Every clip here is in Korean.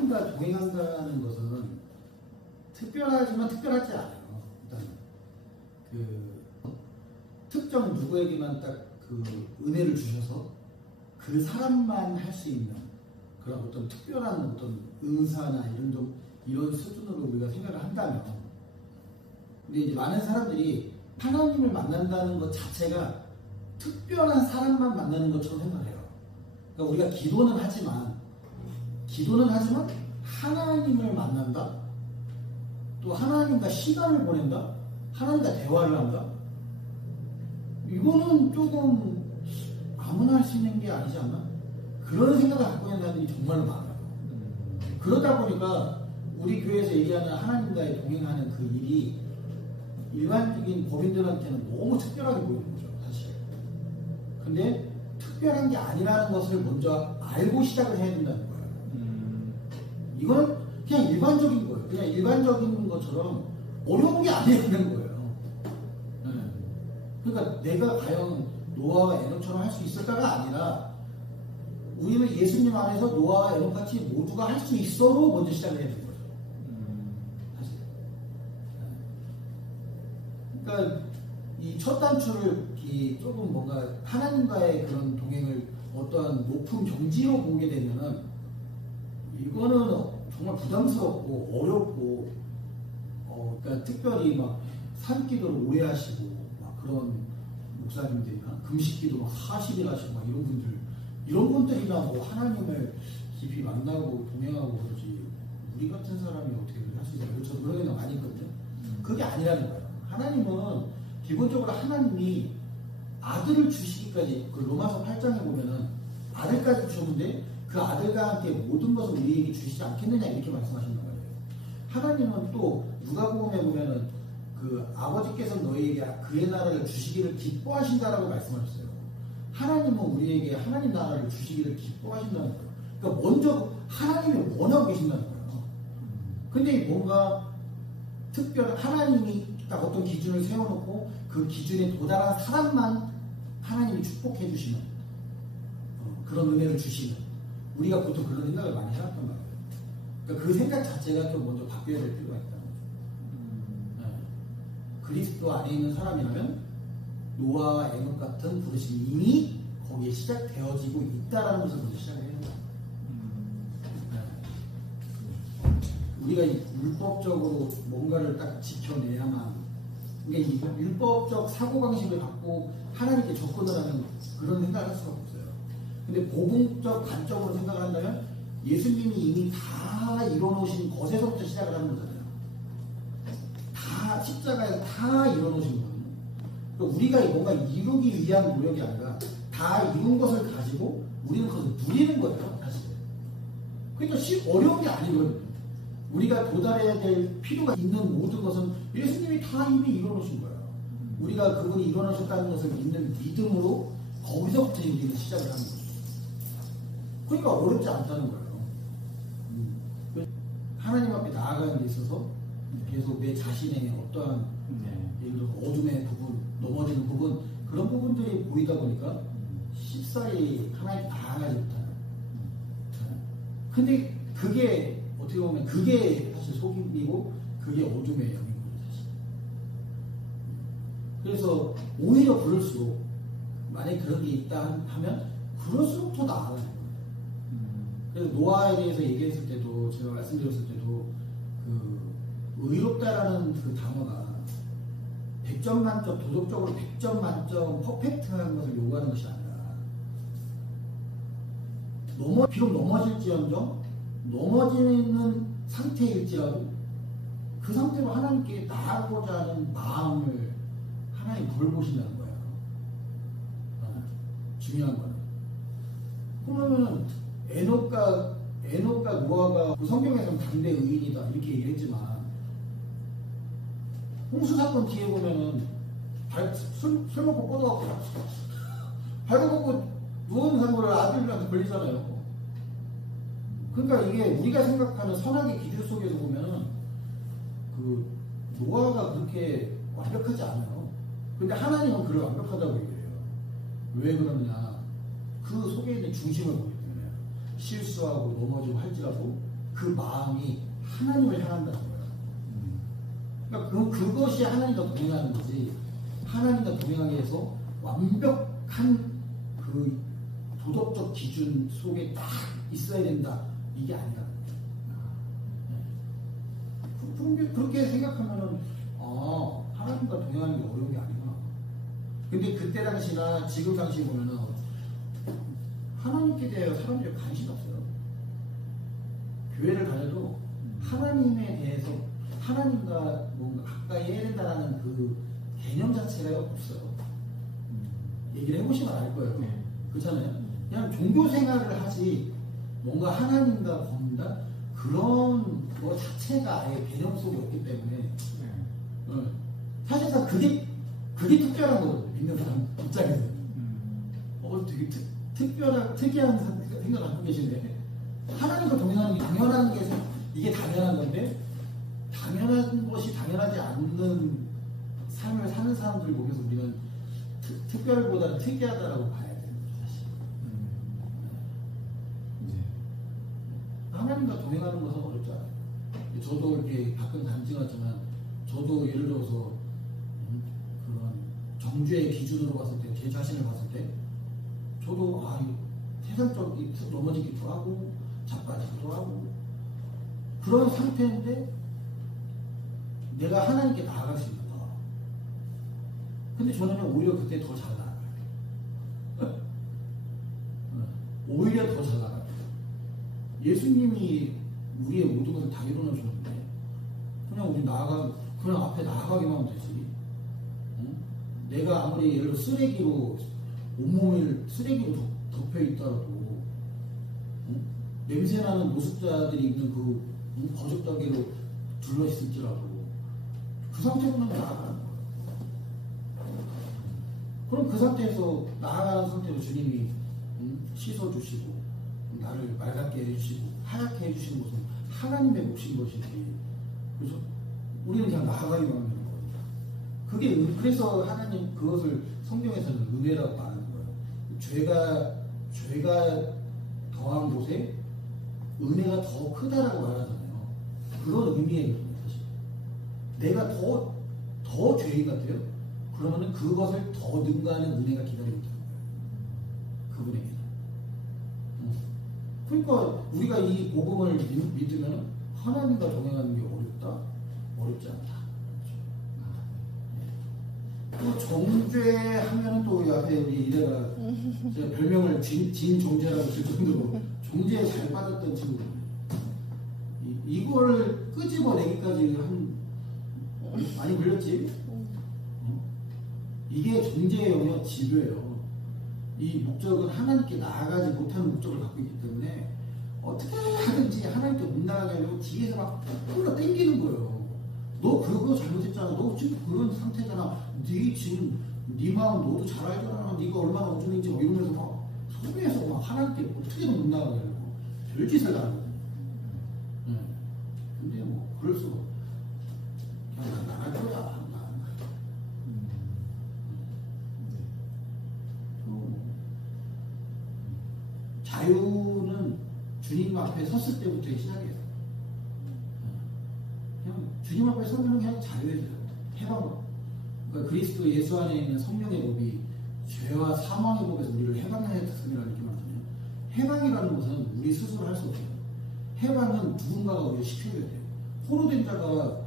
하나님과 동행한다는 것은 특별하지만 특별하지 않아요. 일단 그 특정 누구에게만 딱 그 은혜를 주셔서 그 사람만 할 수 있는 그런 어떤 특별한 어떤 은사나 이런 수준으로 우리가 생각을 한다면, 근데 이제 많은 사람들이 하나님을 만난다는 것 자체가 특별한 사람만 만나는 것처럼 생각해요. 그러니까 우리가 기도는 하지만 하나님을 만난다? 또 하나님과 시간을 보낸다? 하나님과 대화를 한다? 이거는 조금 아무나 할 수 있는 게 아니지 않나? 그런 생각을 갖고 있는 사람들이 정말로 많아요. 그러다 보니까 우리 교회에서 얘기하는 하나님과의 동행하는 그 일이 일반적인 법인들한테는 너무 특별하게 보이는 거죠, 사실. 근데 특별한 게 아니라는 것을 먼저 알고 시작을 해야 된다는 거예요. 이거는 그냥 일반적인 거예요. 그냥 일반적인 것처럼 어려운 게 아니라는 거예요. 네. 그러니까 내가 과연 노아와 에녹처럼 할 수 있을까가 아니라 우리는 예수님 안에서 노아와 에녹같이 모두가 할 수 있어로 먼저 시작을 해야 되는 거죠. 사실. 그러니까 이 첫 단추를 조금 뭔가 하나님과의 그런 동행을 어떠한 높은 경지로 보게 되면은 이거는 정말 부담스럽고 어렵고, 그러니까 특별히 막 산기도를 오래 하시고 막 그런 목사님들이나 금식기도 막 40일 하시고 막 이런 분들이나 뭐 하나님을 깊이 만나고 동행하고 그러지, 우리 같은 사람이 어떻게 할 수 있어요? 저도 그런 생각 많이 있거든요. 그게 아니라는 거예요. 하나님은 기본적으로 하나님이 아들을 주시기까지, 그 로마서 8장에 보면은 아들까지 주셨는데 그 아들과 함께 모든 것을 우리에게 주시지 않겠느냐 이렇게 말씀하시는 거예요. 하나님은 또 누가복음에 보면은 그 아버지께서 너희에게 그의 나라를 주시기를 기뻐하신다라고 말씀하셨어요. 하나님은 우리에게 하나님 나라를 주시기를 기뻐하신다는 거예요. 그러니까 먼저 하나님이 원하고 계신다는 거예요. 근데 뭔가 특별한 하나님이 딱 어떤 기준을 세워놓고 그 기준에 도달한 사람만 하나님이 축복해 주시는 그런 은혜를 주시는, 우리가 보통 그런 생각을 많이 해왔단 말이에요. 그러니까 그 생각 자체가 좀 먼저 바뀌어야 될 필요가 있다는 거죠. 그리스도 안에 있는 사람이라면 노아와 에녹 같은 부르심이 이미 거기에 시작되어지고 있다라는 것을 먼저 시작을 해야 돼요. 우리가 율법적으로 뭔가를 딱 지켜내야만, 그러니까 이 율법적 사고방식을 갖고 하나님께 접근을 하는 그런 생각을 할 수가 없어요. 근데 복음적 관점으로 생각을 한다면 예수님이 이미 다 이뤄놓으신 것에서부터 시작을 하는 거잖아요. 다 십자가에서 다 이뤄놓으신 거예요. 그러니까 우리가 뭔가 이루기 위한 노력이 아니라 다 이룬 것을 가지고 우리는 그것을 누리는 거예요, 사실. 그러니까 어려운 게 아니거든요. 우리가 도달해야 될 필요가 있는 모든 것은 예수님이 다 이미 이뤄놓으신 거예요. 우리가 그분이 이뤄놓으셨다는 것을 믿는 믿음으로 거기서부터 우리는 시작을 하는 거죠. 그러니까 어렵지 않다는 거예요. 하나님 앞에 나아가는 데 있어서 계속 내 자신의 어떠한 예를 들어 어둠의 부분, 넘어지는 부분, 그런 부분들이 보이다 보니까 쉽사리 하나님 나아가지 못하는. 근데 그게 어떻게 보면 그게 사실 속임이고 그게 어둠의 영인 거죠, 사실. 그래서 오히려 그럴수록, 만약에 그런 게 있다 하면 그럴수록 더 나아가는 거예요. 그래서 노아에 대해서 얘기했을 때도, 제가 말씀드렸을 때도 그 의롭다라는 그 단어가 100점 만점, 도덕적으로 100점 만점 퍼펙트한 것을 요구하는 것이 아니라, 비록 넘어질지언정 넘어지는 상태일지라도 그 상태로 하나님께 나아가고자 하는 마음을 하나님 돌보신다는 거예요. 중요한 거는. 그러면은 에녹과 노아가 그 성경에서는 당대 의인이다 이렇게 얘기했지만, 홍수 사건 뒤에 보면은 술 먹고 뻗어갖고 발버둥고 누워있는 사람을 아들들한테 걸리잖아요. 그러니까 이게 우리가 생각하는 선악의 기준 속에서 보면은 그 노아가 그렇게 완벽하지 않아요. 근데 하나님은 그를 완벽하다고 얘기해요. 왜 그러느냐? 그 속에 있는 중심을 보기 때문에. 실수하고 넘어지고 할지라도 그 마음이 하나님을 향한다는 거예요. 그러니까 그것이 하나님과 동행하는 거지. 하나님과 동행하기 위해서 완벽한 그 도덕적 기준 속에 딱 있어야 된다. 이게 아니라. 그렇게 생각하면은, 하나님과 동행하는 게 어려운 게 아니구나. 근데 그때 당시나 지금 당시 보면은, 하나님께 대해 사람들이 관심이 없어요. 교회를 다녀도 하나님에 대해서, 하나님과 뭔가 가까이 해야 된다는 그 개념 자체가 없어요. 얘기를 해보시면 알 거예요. 그렇잖아요. 그냥 종교 생활을 하지, 뭔가 하나님과 걷는다? 그런 거 자체가 아예 개념 속에 없기 때문에, 사실상 그게 특별한 거거든요. 믿는 사람 입장에서. 되게 특이한 생각을 갖고 계시네. 하나님과 동행하는 게 당연한 게, 이게 당연한 건데, 당연한 것이 당연하지 않는 삶을 사는 사람들 보면서 우리는 특별보다는 특이하다라고 봐야 돼요, 사실. 하나님과 동행하는 것은 어렵지 않아요. 저도 이렇게 가끔 간증하지만, 저도 예를 들어서 그런 정죄의 기준으로 봤을 때, 제 자신을 봤을 때, 저도 세상적인 넘어지기도 하고 자빠지기도 하고 그런 상태인데 내가 하나님께 나아갈 수 있는 거. 근데 저는 오히려 그때 더 잘 나아가요. 오히려 더 잘 나아가요. 예수님이 우리의 모든 것을 다 이뤄내 주는데 그냥 우리 그냥 앞에 나아가기만 하면 되지. 내가 아무리 예를 들어 쓰레기로 온몸을 쓰레기로 덮여 있더라도 냄새나는 노숙자들이 있는 그 거적다기로 둘러 있을지라도 그 상태로는 나아가는 거예요. 그럼 그 상태에서 나아가는 상태로 주님이 씻어주시고 나를 맑게 해주시고 하얗게 해주시는 것은 하나님의 몫인 것이지. 그래서 우리는 그냥 나아가기만 하는 거예요. 그래서 하나님 그것을 성경에서는 은혜라고 말하는 거예요. 죄가 더한 곳에 은혜가 더 크다라고 말하잖아요. 그런 의미예요, 사실. 내가 더 죄인 같아요. 그러면은 그것을 더 능가하는 은혜가 기다리고 있다는 거예요. 그분에게. 그러니까 우리가 이 복음을 믿으면 하나님과 동행하는 게 어렵다? 어렵지 않다. 또 정죄하면 또 앞에 우리 이래가 제가 별명을 진종죄라고 줄 정도로 종죄에 잘 빠졌던 친구들. 이걸 끄집어내기까지 많이 걸렸지? 이게 존재의 영역 지배예요. 이 목적은 하나님께 나아가지 못하는 목적을 갖고 있기 때문에 어떻게 하든지 하나님께 못 나가게 하려고 뒤에서 막 끌어 당기는 거예요. 너 그거 잘못했잖아. 너 지금 그런 상태잖아. 네 마음 너도 잘 알잖아. 네가 얼마나 어쩌는지 이러면서 막 소리에서 막 하나님께 어떻게든 못 나가게 하려고 별짓을 다 하거든요. 근데 뭐 그럴 수가 없어. 그냥 나갈 거야. 자유는 주님 앞에 섰을 때부터 시작해요. 그냥 주님 앞에 서면 그냥 자유해져요. 해방. 그러니까 그리스도 예수 안에 있는 성령의 법이 죄와 사망의 법에서 우리를 해방하는 특성이라는 느낌을 받으면 해방이라는 것은 우리 스스로 할 수 없어요. 해방은 누군가가 우리를 시켜줘야 돼요. 포로된 자가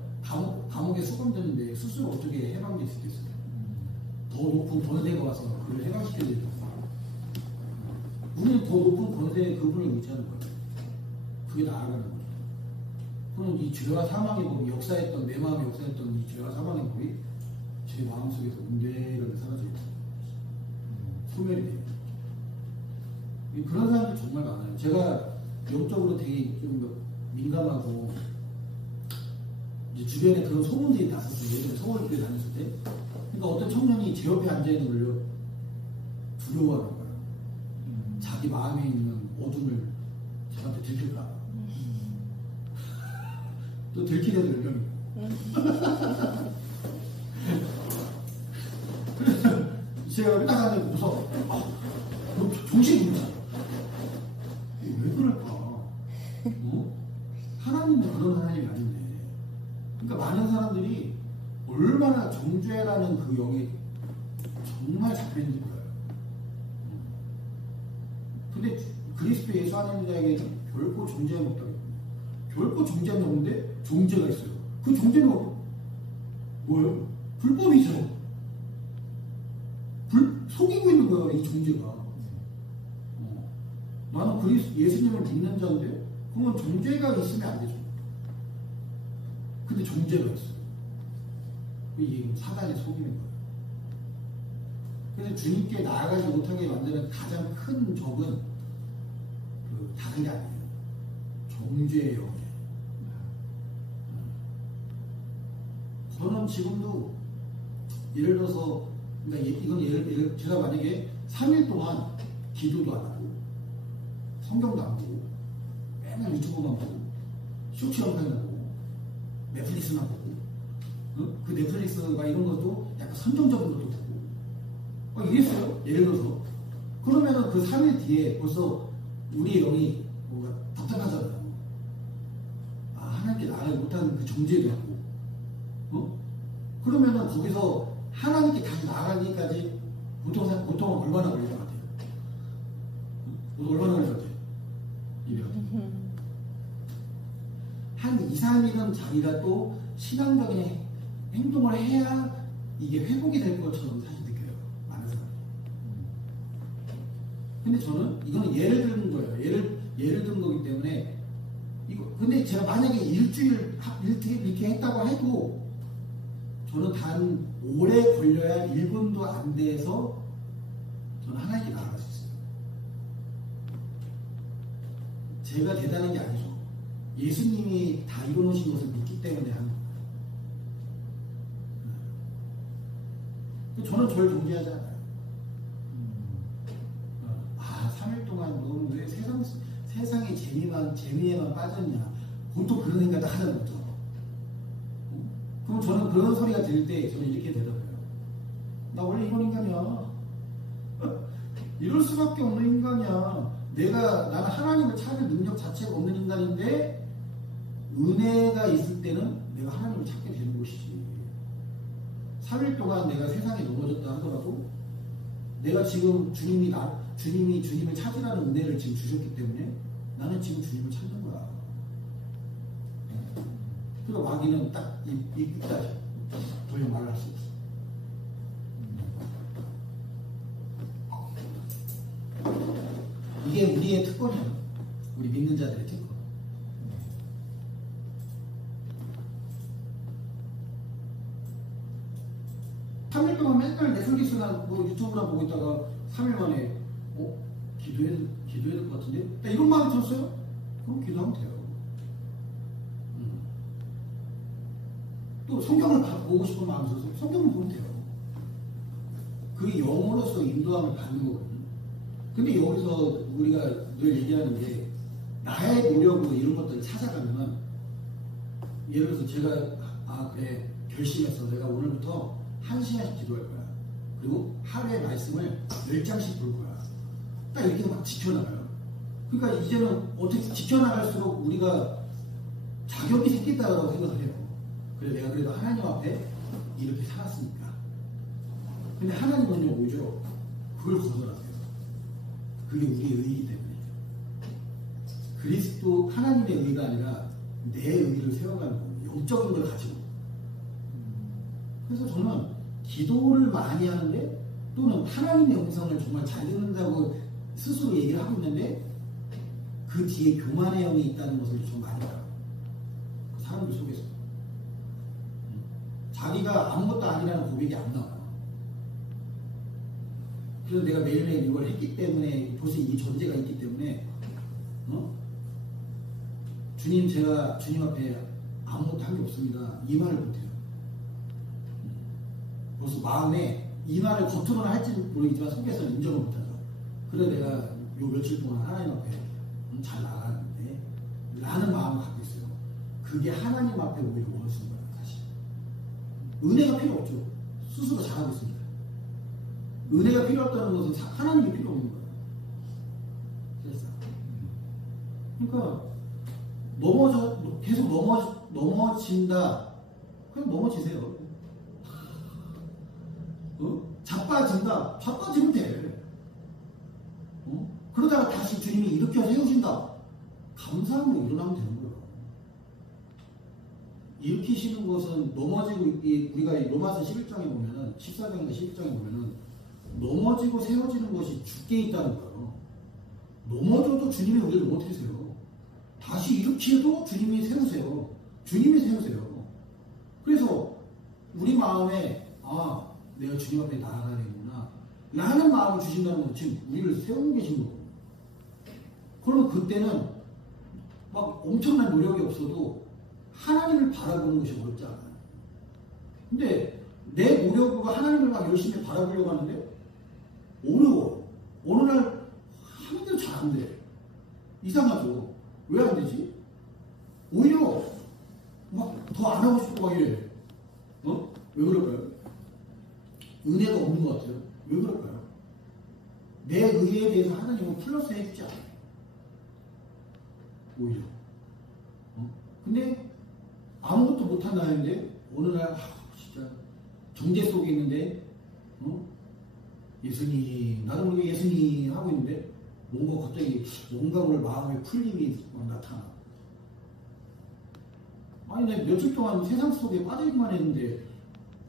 감옥에 수감됐는데 스스로 어떻게 해방될 수 있겠어요? 더 높은 권세가 와서 그를 해방시켜야 되죠. 우리는 더 높은 권세의 그분을 의지하는 거예요. 그게 나아가는 거죠. 그럼 이 죄와 사망의 법이 역사했던, 내 마음에 역사했던 이 죄와 사망의 법이 제 마음속에서 온데를 사라져요. 소멸이 돼요. 그런 사람들 정말 많아요. 제가 영적으로 되게 좀 민감하고 이제 주변에 그런 소문들이 났었어요. 예전에 서울교회 다녔을 때. 그러니까 어떤 청년이 제 옆에 앉아있는 걸요 두려워하는 거예요. 자기 마음에 있는 어둠을 저한테 들킬까. 또 들키려도 열병이고. 그래서 제가 딱 하면 무서워. 너 정신이 없잖아. 왜 그럴까? 하나님은 그런 하나님이 아닌데. 그러니까 많은 사람들이 얼마나 정죄라는 그 영에 정말 잡혀있는지 몰라요. 근데 그리스도 예수 하나님 자에게는 결코 정죄함이 없다고. 결코 정죄함이 없는데 정죄가 있어요. 그 정죄는 뭐예요? 불법이죠. 속이고 있는 거예요, 이 정죄가. 나는 예수님을 믿는 자인데 그러면 정죄가 있으면 안 되죠. 근데 정죄가 있어요. 이게 사단이 속이는 거예요. 그래서 주님께 나아가지 못하게 만드는 가장 큰 적은 다른 게 아니에요. 정죄의 영이에요. 저는 지금도 예를 들어서, 그러니까 이건 제가 만약에 3일 동안 기도도 안 하고 성경도 안 보고 맨날 유튜브만 보고 쇼츠 영상만 보고 넷플릭스만 보고 그 넷플릭스가 이런 것도 약간 선정적인 것도 보고 이랬어요. 예를 들어서 그러면은 그 3일 뒤에 벌써 우리의 영이 뭔가 답답하잖아요. 하나님께 나아가지 못하는 그 정죄도 있고 그러면은 거기서 하나님께 다시 나아가기까지 보통은 얼마나 걸릴 것 같아요? 얼마나 걸릴 것 같아요? 한 2, 3일은 자기가 또 신앙적인 행동을 해야 이게 회복이 될 것처럼 사실 느껴요. 많은 사람이. 근데 저는 이거는 예를 드는 거예요. 예를 든 거기 때문에 근데 제가 만약에 일주일 이렇게 했다고 해도 저는 단 오래 걸려야 1분도 안 돼서 저는 하나님께 나아갈 수 있어요. 제가 대단한 게 아니죠. 예수님이 다 이뤄놓으신 것을 믿기 때문에 하는 거예요. 저는 저를 정죄하지 않아요. 3일 동안 너는 왜 세상의 재미에만 빠졌냐. 보통 그런 생각을 하는 거죠. 그럼 저는 그런 소리가 들릴 때 저는 이렇게 대답해요. 나 원래 이런 인간이야. 이럴 수밖에 없는 인간이야. 나는 하나님을 찾을 능력 자체가 없는 인간인데 은혜가 있을 때는 내가 하나님을 찾게 되는 것이지. 3일 동안 내가 세상에 넘어졌다 하더라도 내가 지금 주님이 주님을 찾으라는 은혜를 지금 주셨기 때문에 나는 지금 주님을 찾는 거야. 그러니까 마귀는 딱 이 끝까지 더 이상 말을 할 수 없어. 이게 우리의 특권이에요. 우리 믿는 자들의 특권. 삼일 동안 맨날 넷플릭스나 유튜브나 보고 있다가 3일 만에 기도해야 될 것 같은데? 이런 마음이 들었어요? 그럼 기도하면 돼요. 또 성경을 보고 싶은 마음이 들어서 성경을 보면 돼요. 그게 영으로서 인도함을 받는 거거든요. 근데 여기서 우리가 늘 얘기하는 게 나의 노력으로 이런 것들을 찾아가면은 예를 들어서 제가 그래 결심했어. 내가 오늘부터 1시간씩 기도할 거야. 그리고 하루에 말씀을 10장씩 볼 거야. 딱 이렇게 막 지켜나가요. 그러니까 이제는 어떻게 지켜나갈수록 우리가 자격이 생긴다고 생각을 해요. 그래 내가 그래도 하나님 앞에 이렇게 살았으니까. 근데 하나님은요 오히려 그걸 거절하세요. 그게 우리의 의이기 때문에. 그리스도 하나님의 의가 아니라 내 의를 세워가는 거예요. 영적인 걸 가지고. 그래서 저는 기도를 많이 하는데 또는 하나님의 음성을 정말 잘 듣는다고 스스로 얘기를 하고 있는데 그 뒤에 교만의 영이 있다는 것을 좀 많이 알아요. 그 사람들 속에서. 자기가 아무것도 아니라는 고백이 안 나와요. 그래서 내가 매일매일 이걸 했기 때문에 벌써 이 존재가 있기 때문에 주님 제가 주님 앞에 아무것도 한 게 없습니다. 이 말을 못해요. 벌써 마음에 이 말을 겉으로는 할지 모르겠지만 속에서는 인정을 못하죠. 그래 내가 요 며칠 동안 하나님 앞에 잘 나가는데 라는 마음을 갖고 있어요. 그게 하나님 앞에 오히려 원수인 거예요. 사실 은혜가 필요 없죠. 스스로 잘하고 있습니다. 은혜가 필요 없다는 것은 하나님이 필요 없는 거예요. 그래서 그러니까 계속 넘어진다. 그냥 넘어지세요. 자빠진다. 자빠지면 돼. 그러다가 다시 주님이 일으켜 세우신다. 감사함으로 일어나면 되는 거예요. 일으키시는 것은 넘어지고, 우리가 로마서 11장에 보면은, 14장과 11장에 보면은, 넘어지고 세워지는 것이 주께 있다는 거예요. 넘어져도 주님이 우리를 어떻게 세요? 다시 일으켜도 주님이 세우세요. 주님이 세우세요. 그래서 우리 마음에, 내가 주님 앞에 나아가야 되구나 라는 마음을 주신다는 건 지금 우리를 세우고 계신 거고, 그러면 그때는 막 엄청난 노력이 없어도 하나님을 바라보는 것이 어렵지 않아요. 근데 내 노력으로 하나님을 막 열심히 바라보려고 하는데 어려워. 어느 날 하는데도 잘 안 돼. 이상하죠. 왜 안 되지? 오히려 막 더 안 하고 싶고 막 이래. 왜 그럴까요? 은혜가 없는 것 같아요. 왜 그럴까요? 내 의에 대해서 하나님은 플러스 해주지 않아요. 오히려. 근데 아무것도 못한다 하는데 어느 날 진짜 정제 속에 있는데 예수님, 나도 모르게 예수님 하고 있는데 뭔가 갑자기 뭔가 오늘 마음에 풀림이 막 나타나. 아니 내가 며칠 동안 세상 속에 빠져있기만 했는데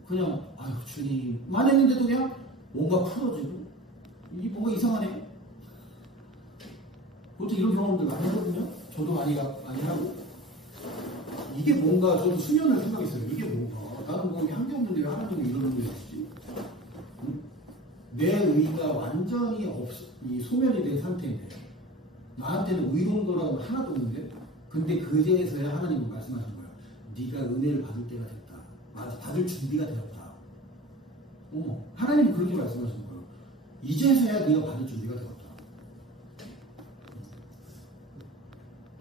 그냥 주님만 했는데도 그냥 뭔가 풀어지고 이게 뭔가 이상하네. 보통 이런 경험들 많이 하거든요. 저도 많이 하고 이게 뭔가 저도 수년을 생각했어요. 이게 뭔가 나는 뭐 한게 없는데 왜 하나님이 이러는 거였지? 내 의가 완전히 소멸이 된 상태인데 나한테는 의로운 거라고 하나도 없는데 근데 그제서야 하나님은 말씀하신 거야. 네가 은혜를 받을 때가 됐다. 받을 준비가 되었다. 하나님은 그렇게 말씀하신 거예요. 이제서야 네가 받을 준비가 되었다.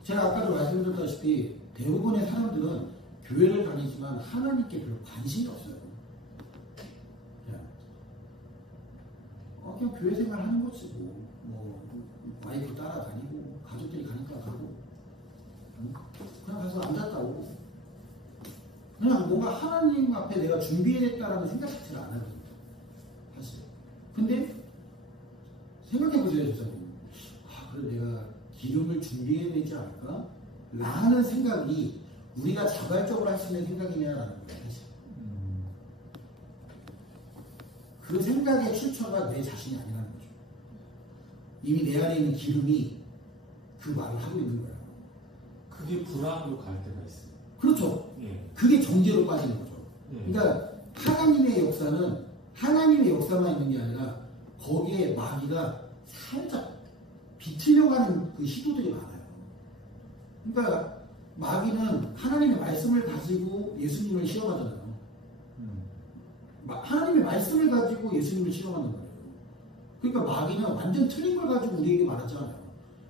제가 아까도 말씀드렸다시피 대부분의 사람들은 교회를 다니지만 하나님께 별로 관심이 없어요. 그냥 교회 생활 하는 거지 뭐 와이프 따라다니고 가족들이 가니까 가고 그냥 가서 앉았다 오고 그냥 뭔가 하나님 앞에 내가 준비해냈다라는 생각 자체를 안 하거든요. 사실. 근데 생각해보세요. 저는 그래 내가 기름을 준비해내지 않을까? 라는 생각이 우리가 자발적으로 할 수 있는 생각이냐라는 거예요. 사실. 그 생각의 출처가 내 자신이 아니라는 거죠. 이미 내 안에 있는 기름이 그 말을 하고 있는 거예요. 그게 불안으로 갈 때가 있어요. 그렇죠. 예. 그게 정죄로 빠지는 거죠. 그러니까 하나님의 역사는 하나님의 역사만 있는 게 아니라 거기에 마귀가 살짝 비틀려고 하는 그 시도들이 많아요. 그러니까 마귀는 하나님의 말씀을 가지고 예수님을 시험하잖아요. 하나님의 말씀을 가지고 예수님을 실험하는 거예요. 그러니까 마귀는 완전 틀린 걸 가지고 우리에게 말하잖아요.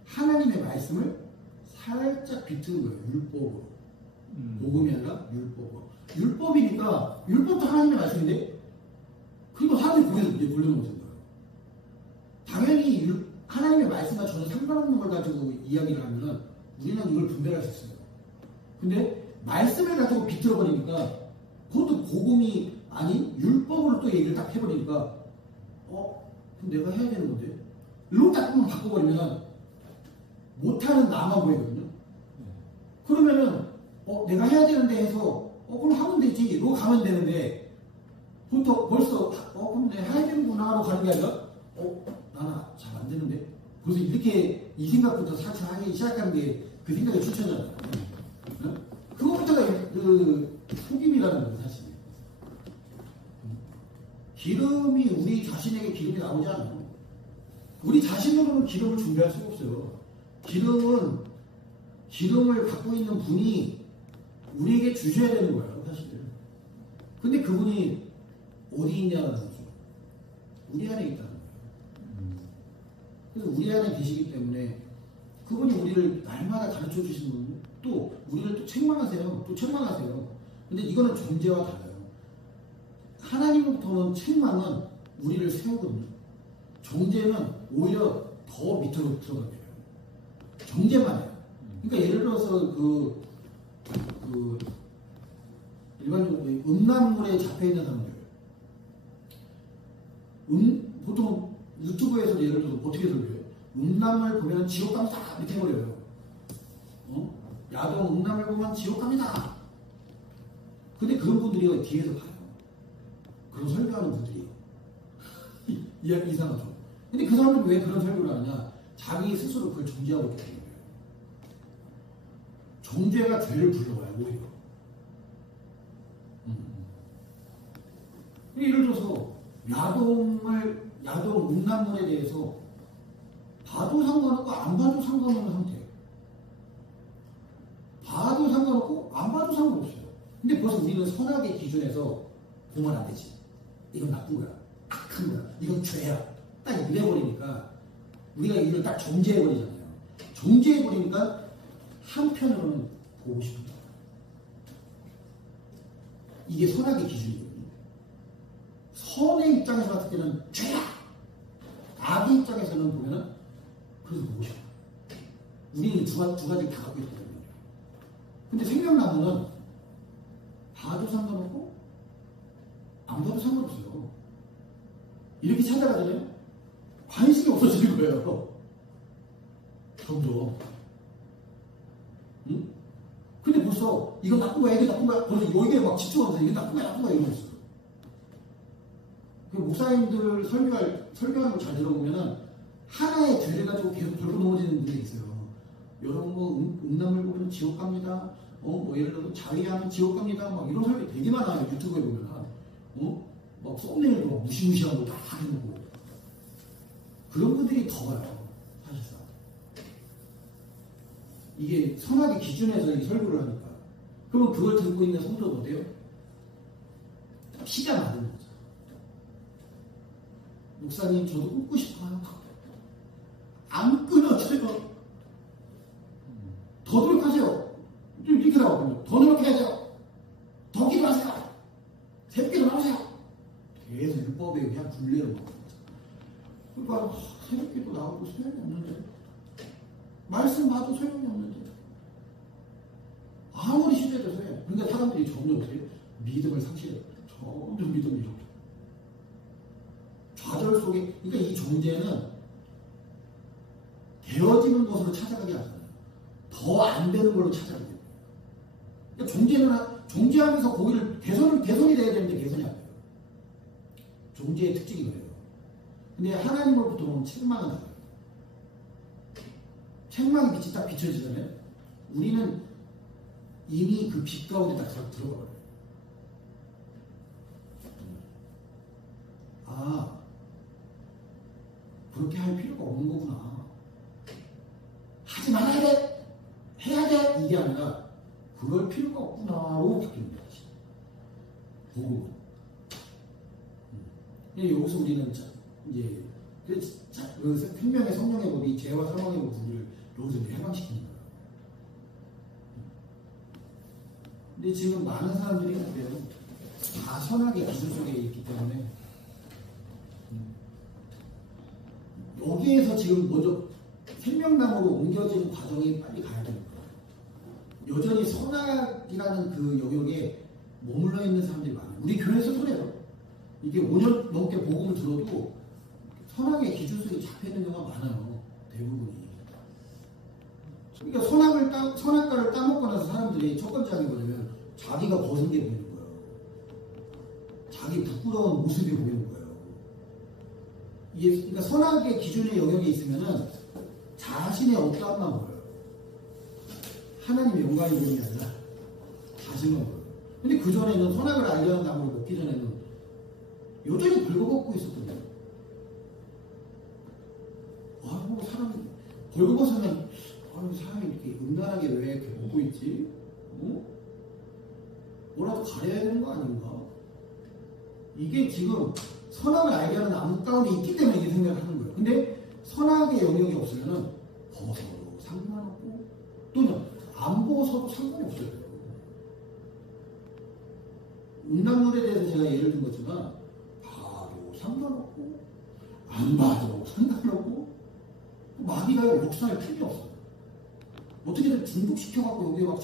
하나님의 말씀을 살짝 비트는 거예요. 율법으로. 복음이 아니라 율법으로. 율법이니까 율법도 하나님의 말씀인데 그리고 사람들이 거기서 이제 걸려놓는 거예요. 당연히 하나님의 말씀과 전혀 상관없는 걸 가지고 이야기를 하면은 우리는 이걸 분별할 수 있어요. 근데 말씀을 가지고 비틀어버리니까 그것도 복음이 아닌 율법으로 또 얘기를 딱 해버리니까 그럼 내가 해야 되는 건데 이런 딱 바꿔버리면 못하는 나만 보이거든요. 그러면은 내가 해야 되는데 해서 그럼 하면 되지 이러고 가면 되는데 벌써 그럼 내가 해야 되는구나 하고 가는 게 아니라 나는 잘 안 되는데 그래서 이렇게 이 생각부터 살짝 하기 시작하는 게 그 생각의 출처잖아요. 그것부터가 그 속임이라는 거예요. 사실 기름이 우리 자신에게 기름이 나오지 않아요. 우리 자신으로는 기름을 준비할 수가 없어요. 기름을 갖고 있는 분이 우리에게 주셔야 되는 거예요. 사실. 근데 그분이 어디 있냐는 거죠. 우리 안에 있다는 거예요. 그래서 우리 안에 계시기 때문에 그분이 우리를 날마다 가르쳐 주시는 분, 또 우리를 또 책망하세요. 또 책망하세요. 근데 이거는 존재와 달라요. 하나님부터는 책망은 우리를 세우거든요. 정죄는 오히려 더 밑으로 들어가게 돼요. 정죄만 해요. 그러니까 예를 들어서 일반적으로 음란물에 잡혀 있는 사람들, 보통 유튜브에서 예를 들어서 어떻게 설교해요? 음란물 보면 지옥 갑니다 밑에 버려요. 야동 음란물 보면 지옥 갑니다. 근데 그런 분들이 뒤에서 봐요. 그런 설교하는 분들이요. 이상하죠. 근데 그 사람들이 왜 그런 설교를 하느냐? 자기 스스로 그걸 정죄하고 있기 때문에. 정죄가 죄를 불러와요, 오히려. 예를 들어서, 야동 음란물에 대해서 봐도 상관없고 안 봐도 상관없는 상태. 봐도 상관없고 안 봐도 상관없어요. 근데 벌써 우리는 선악의 기준에서 보면 안 되지. 이건 나쁜 거야. 악한 거야. 이건 죄야. 딱 이래버리니까 우리가 이걸 딱 정죄해버리잖아요. 정죄해버리니까 한편으로는 보고 싶다. 이게 선악의 기준이거든요. 선의 입장에서 봤을 때는 죄야. 악의 입장에서는 보면은 그래서 보고 싶어. 우리는 두 가지를 다 갖고 있거든요. 근데 생명나무는 봐도 상관없고 안 봐도 상관없어요. 이렇게 찾아가잖아요. 관심이 없어지는 거예요. 점점. 응? 근데 벌써 이거 나쁜 거야, 이게 나쁜 거야. 벌써 여기에 막 집중하면서 이게 나쁜 거야 이러고 있어요. 그 목사님들 설교하는 거 잘 들어보면은 하나의 죄를 가지고 계속 돌고 넘어지는 분들이 있어요. 여러분 뭐 음란물 보면 지옥 갑니다. 뭐 예를 들어서 자위하면 지옥 갑니다. 막 이런 설교 되게 많아요. 유튜브에 보면은. 막 썸네일도 막 무시무시한 거 다 해놓고. 그런 분들이 더 많아요. 사실상. 이게 선악의 기준에서 이 설교를 하니까. 그러면 그걸 듣고 있는 성도는 어때요? 피가 나는 거죠. 목사님, 저도 웃고 싶어요. 안 끊어져요. 더 노력하세요. 좀 이렇게 나왔거든요. 더 노력해야죠. 더 기도하세요. 새벽기도 나오세요. 계속 율법에 그냥 굴레를 먹는 거죠. 그러니까 새벽기도 나오고 소용이 없는데, 말씀 봐도 소용이 없는데, 아무리 시도해도 소용이 없어요. 그러니까 사람들이 점점 어떻게 믿음을 상실해요. 점점 믿음이 이렇게. 좌절 속에, 그러니까 이 정죄는 되어지는 것으로 찾아가게 하잖아요. 더 안 되는 걸로 찾아가게 돼요. 그러니까 정죄하면서 거기를 개선이 돼야 되는데 개선이 안 돼요. 정죄의 특징이 그래요. 근데 하나님으로부터 보면 책망은 나요. 책망의 빛이 딱 비춰지잖아요. 우리는 이미 그 빛 가운데 딱 들어가 버려요. 아, 그렇게 할 필요가 없는 거구나. 하지 말아야 돼! 해야 돼! 이게 아니라, 그럴 필요가 없구나로 바뀝니다. 복음은. 여기서 우리는 이제, 그 생명의 성령의 법이 죄와 사망의 법을 여기서 해방시키는 거예요. 근데 지금 많은 사람들이 그래요. 다 선악의 기준 속에 있기 때문에, 여기에서 지금 먼저 생명나무로 옮겨지는 과정이 빨리 가야 됩니다. 여전히 선악이라는 그 영역에 머물러 있는 사람들이 많아요. 우리 교회에서 그래요. 이게 5년 넘게 복음을 들어도 선악의 기준 속에 잡혀있는 경우가 많아요. 대부분이. 그러니까 선악과를 따먹고 나서 사람들이 첫 번째 하는 거냐면 자기가 벗은 게 보이는 거예요. 자기 부끄러운 모습이 보이는 거예요. 이게 그러니까 선악의 기준의 영역에 있으면은 자신의 어떠함만 보여요. 하나님의 영광이 보이는 게 아니라 자신만 보여요. 근데 그전에는 선악을 알려는 나무를 먹기 전에는 여전히 벌거벗고 있었거든요. 아이고, 사람이 벌거벗으면 사람이 이렇게 음란하게 왜 이렇게 먹고 있지? 뭐라도 가려야 되는 거 아닌가? 이게 지금 선악을 알게 하는 나무 가운데 있기 때문에 이게 생각을 하는 거예요. 근데 선악의 영역이 없으면은 벗어도 상관없고 또는 안 벗어도 상관이 없어요. 음란물에 대해서 제가 예를 든 것지만 봐도 상관없고 안 봐도 상관없고 마귀가 역사할 필요 없어요. 어떻게든 중독시켜갖고 여기 막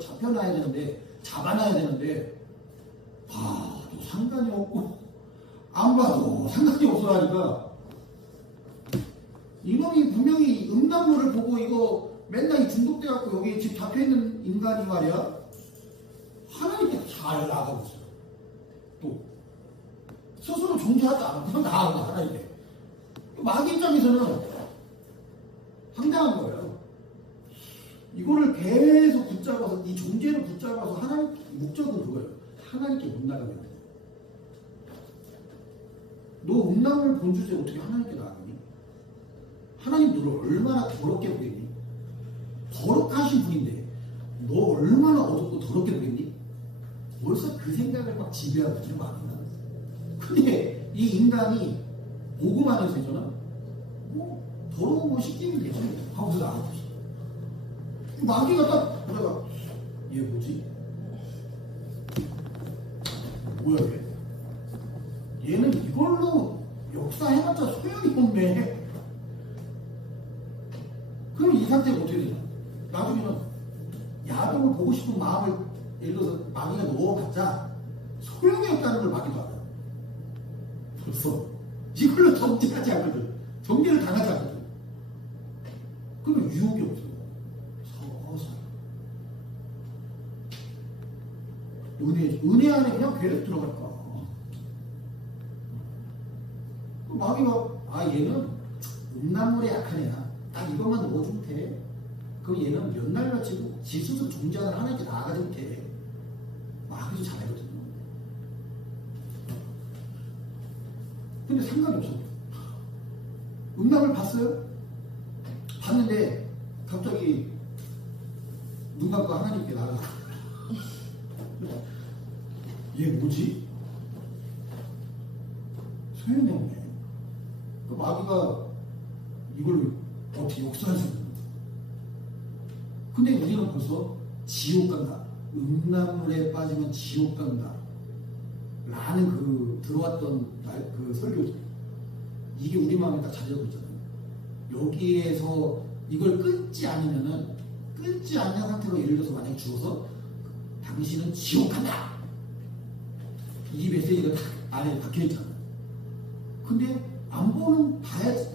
잡혀놔야 되는데, 잡아놔야 되는데, 봐도 상관이 없고, 안 봐도 상관이 없어 하니까, 이놈이 분명히 음란물을 보고 이거 맨날 중독돼갖고 여기 지금 잡혀있는 인간이 말이야, 하나님께 잘 나가고 있어요. 또, 스스로 존재하지 않고 나아가고 하나님께. 마귀 입장에서는 황당한 거예요. 이거를 계속 붙잡아서, 이 존재를 붙잡아서 하나님, 목적은 그거예요. 하나님께 못 나가게 하는 거예요. 너 음란물 본 주제에 어떻게 하나님께 나가니? 하나님 너를 얼마나 더럽게 보겠니? 거룩하신 분인데 너 얼마나 어둡고 더럽게 보겠니? 벌써 그 생각을 막 지배하고 있는 마귀는. 근데 이 인간이 복음 안에서 있잖아. 뭐 더러운 거 씻기면 되지 하고서 나가고 있어. 마귀가 딱 보다가 얘 뭐지? 뭐야 얘? 얘는 이걸로 역사해봤자 소용이 없네. 그럼 이 상태가 어떻게 되냐? 나중에는 야동을 보고 싶은 마음을 예를 들어서 마귀가 넣어봤자 소용이 없다는 걸 마귀도 알아요. 벌써 이걸로 정죄하지 않거든. 정죄를 당하지 않거든. 그러면 유혹이 없어요. 서서 은혜 안에 그냥 계속 들어갈까. 마귀가 얘는 음란물에 약한 애야. 딱 이것만 넣어주면 돼. 그럼 얘는 몇 날 며칠 지수도 존재하는 하나님께 나아가지 못해. 마귀도 잘하거든요. 근데 상관이 없어. 음란물 봤어요? 봤는데 갑자기 눈 감고 하나님께 나아가. 얘 뭐지? 소용이 없네. 그 마귀가 이걸 어떻게 역사할 수 있는. 근데 우리는 벌써 지옥 간다. 음란물에 빠지면 지옥 간다. 라는 그 들어왔던 그 설교. 이게 우리 마음에 딱 자리하고 있잖아요. 여기에서 이걸 끊지 않으면은, 끊지 않는 상태로 예를 들어서 만약에 죽어서 당신은 지옥 간다. 이 메시지가 딱 안에 박혀있잖아요. 근데 안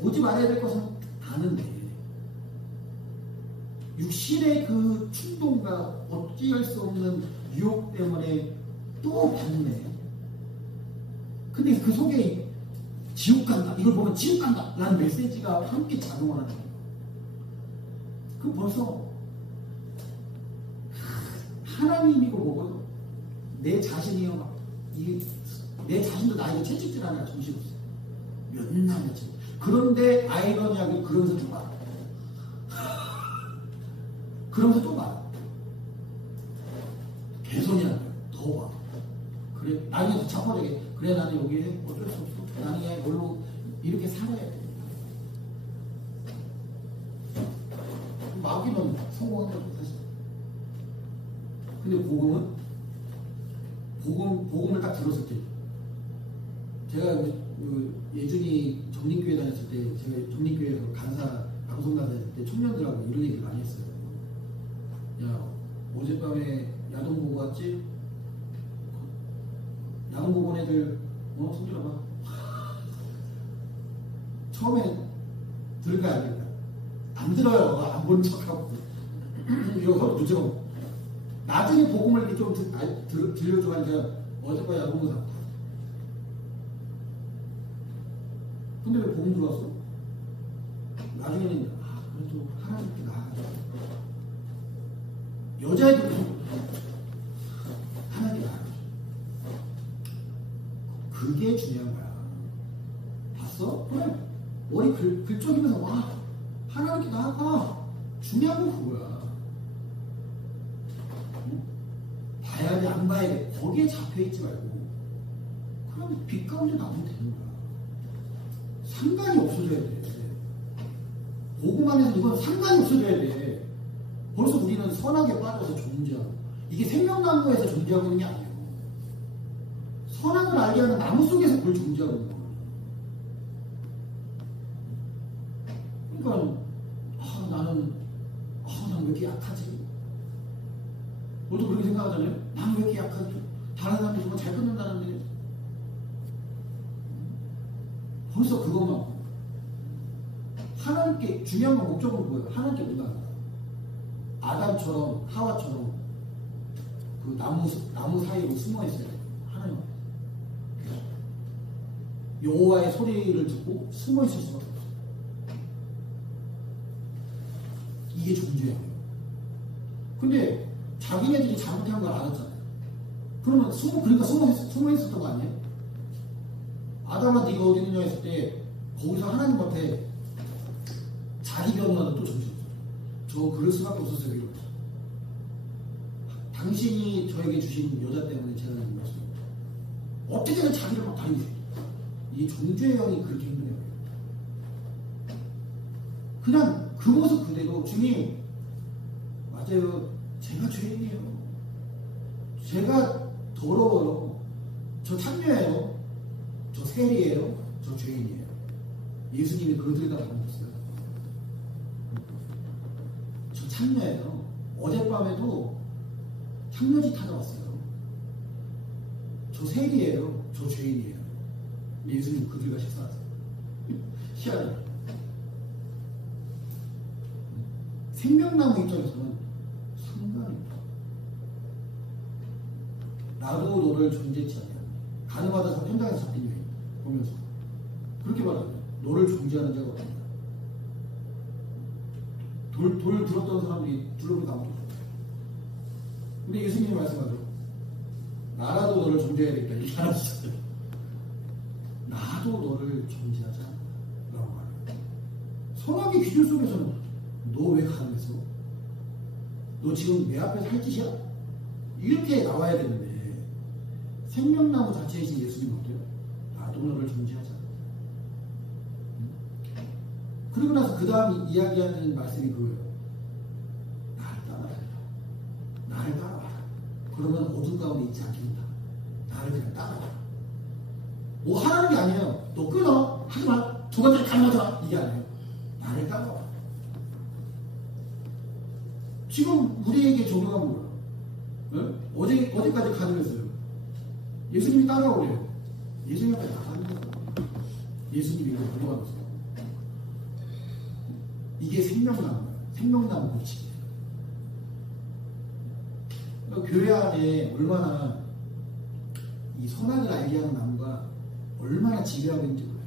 보지 말아야 될 것은 아는데, 육신의 그 충동과 어찌할 수 없는 유혹 때문에 또 봤네. 근데 그 속에 지옥 간다. 이걸 보면 지옥 간다. 라는 메시지가 함께 작용을 하는 거예요. 그럼 벌써 하나님이고 뭐고 내 자신이요. 내 자신도 나에게 채찍질하느라 정신없어. 몇날 며칠. 그런데 아이러니하게 그러면서 또 봐. 그러면서 또 봐. 개선이라는 거야. 더 봐. 그래, 나중에 자포자기 그래 나는 여기에 어쩔 수 없어. 나는 그냥 뭘로 이렇게 살아야 돼. 마귀는 성공한 거죠 사실. 근데 복음을 딱 들었을 때, 제가 예준이 정림교회 다녔을 때, 제가 정림교회에서 방송 강사 했을 때 청년들하고 이런 얘기를 많이 했어요. 야, 어젯밤에 야동 보고 왔지? 야동 보고 온 애들, 손 들어봐. 처음에 들을까 안 들을까? 안 들어요. 안 본 척하고. 이거 서로 문제가 없고. 나중에 복음을 이렇게 좀 들려주고 하니까 어젯밤에 야동 보고 왔다. 근데 왜 복음 들어왔어? 나중에는 그래도 하나님께 나아가자. 여자애도 하나님께 나아가자. 그게 중요한 거야. 봤어? 그래. 머리 긁적이면서 와. 하나님께 나아가. 중요한 건 그거야. 봐야 돼, 안 봐야 돼. 거기에 잡혀있지 말고. 그럼 빛 가운데 나오면 되는 거야. 상관이 없어져야 돼. 복음 안에서 이건 상관이 없어져야 돼. 벌써 우리는 선악에 빠져서 존재하고, 이게 생명나무에서 존재하고 있는 게 아니에요. 선악을 알게 하는 나무 속에서 그걸 존재하고 있는 거예요. 그러니까 나는 왜 이렇게 너도 그렇게 생각하잖아요? 나는 왜 이렇게 약하지? 다른 사람들이 정말 잘 끊는다는데. 벌써 그것만. 하나님께, 중요한 건 목적은 뭐예요? 하나님께 문화다. 아담처럼, 하와처럼, 그 나무 사이로 숨어 있어요. 하나님. 여호와의 소리를 듣고 숨어 있을 수밖에 없어요. 이게 존재예요. 근데 자기네들이 잘못한 걸 알았잖아요. 그러니까 숨어 있었던 거 아니에요? 아담아 네가 어디 있느냐 했을 때 거기서 하나님 앞에 자기 변호하는 또 정신없어요. 저 그럴 수밖에 없었어요. 이렇게. 당신이 저에게 주신 여자 때문에 제가 이런 말씀. 어떻게든 자기를 막 다니세요. 이 존재의 영이 그렇게 힘드네요. 그냥 그 모습 그대로 주님 맞아요. 제가 죄인이에요. 제가 더러워요. 저 참녀예요. 저 세리예요. 저 죄인이에요. 예수님이 그들에다 담으셨어요. 저 참녀예요. 어젯밤에도 참녀짓 하다 왔어요. 저 세리예요. 저 죄인이에요. 예수님 그들과 식사하세요. 희한해. 생명나무 입장에서는 상관입니다. 나도 너를 존재치 않냐. 가늠하다 현장에서 잡힌 여인 보면서 그렇게 말하죠. 너를 존재하는 자가 없다. 돌 들었던 사람들이 둘러보고 나오죠. 근데 예수님이 말씀하죠. 나라도 너를 존재해야 되겠다. 이렇게 하셨어요. 나도 너를 존재하자. 라고 말해요. 선악의 기준 속에서는 너 왜 가능했어? 너 지금 내 앞에서 할 짓이야? 이렇게 나와야 되는데 생명나무 자체이신 예수님 어때요? 나도 너를 존재하자. 그러고 나서 그 다음 이야기하는 말씀이 그거예요. 나를 따라와라. 나를 따라와라. 그러면 어둠 가운데 있지 않게 된다. 나를 그냥 따라와라. 뭐 하라는 게 아니에요. 너 끊어. 하지 마. 두 번째 강하자. 이게 아니에요. 나를 따라와. 지금 우리에게 적용한 거예요. 네? 어디까지 가능했어요? 예수님이 따라오래요. 예수님 앞에 나가는 거예요. 예수님이 이걸 물어봤어요. 이게 생명나무예요. 생명나무 법칙이에요. 그러니까 교회 안에 얼마나 이 선악을 알게 하는 나무가 얼마나 지배하고 있는지 몰라요.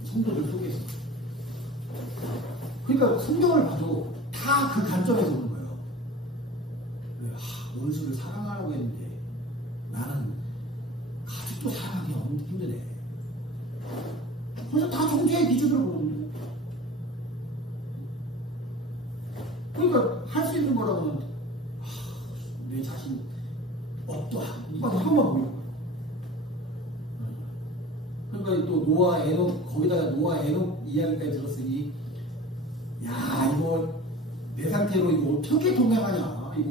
이게 성도들 속에서. 그러니까 성경을 봐도 다 그 관점에서 보는 거예요. 원수를 사랑하라고 했는데 나는 가족도 사랑하기 힘드네. 그래서 다 존재의 기준으로 보는 거예요. 그러니까 할 수 있는 거라고는 내 자신 어떠한 이것만 보이는 거예요. 그러니까 또 노아 에녹 거기다가 노아 에녹 이야기까지 들었으니 야 이거 내 상태로 이거 어떻게 동행하냐 이거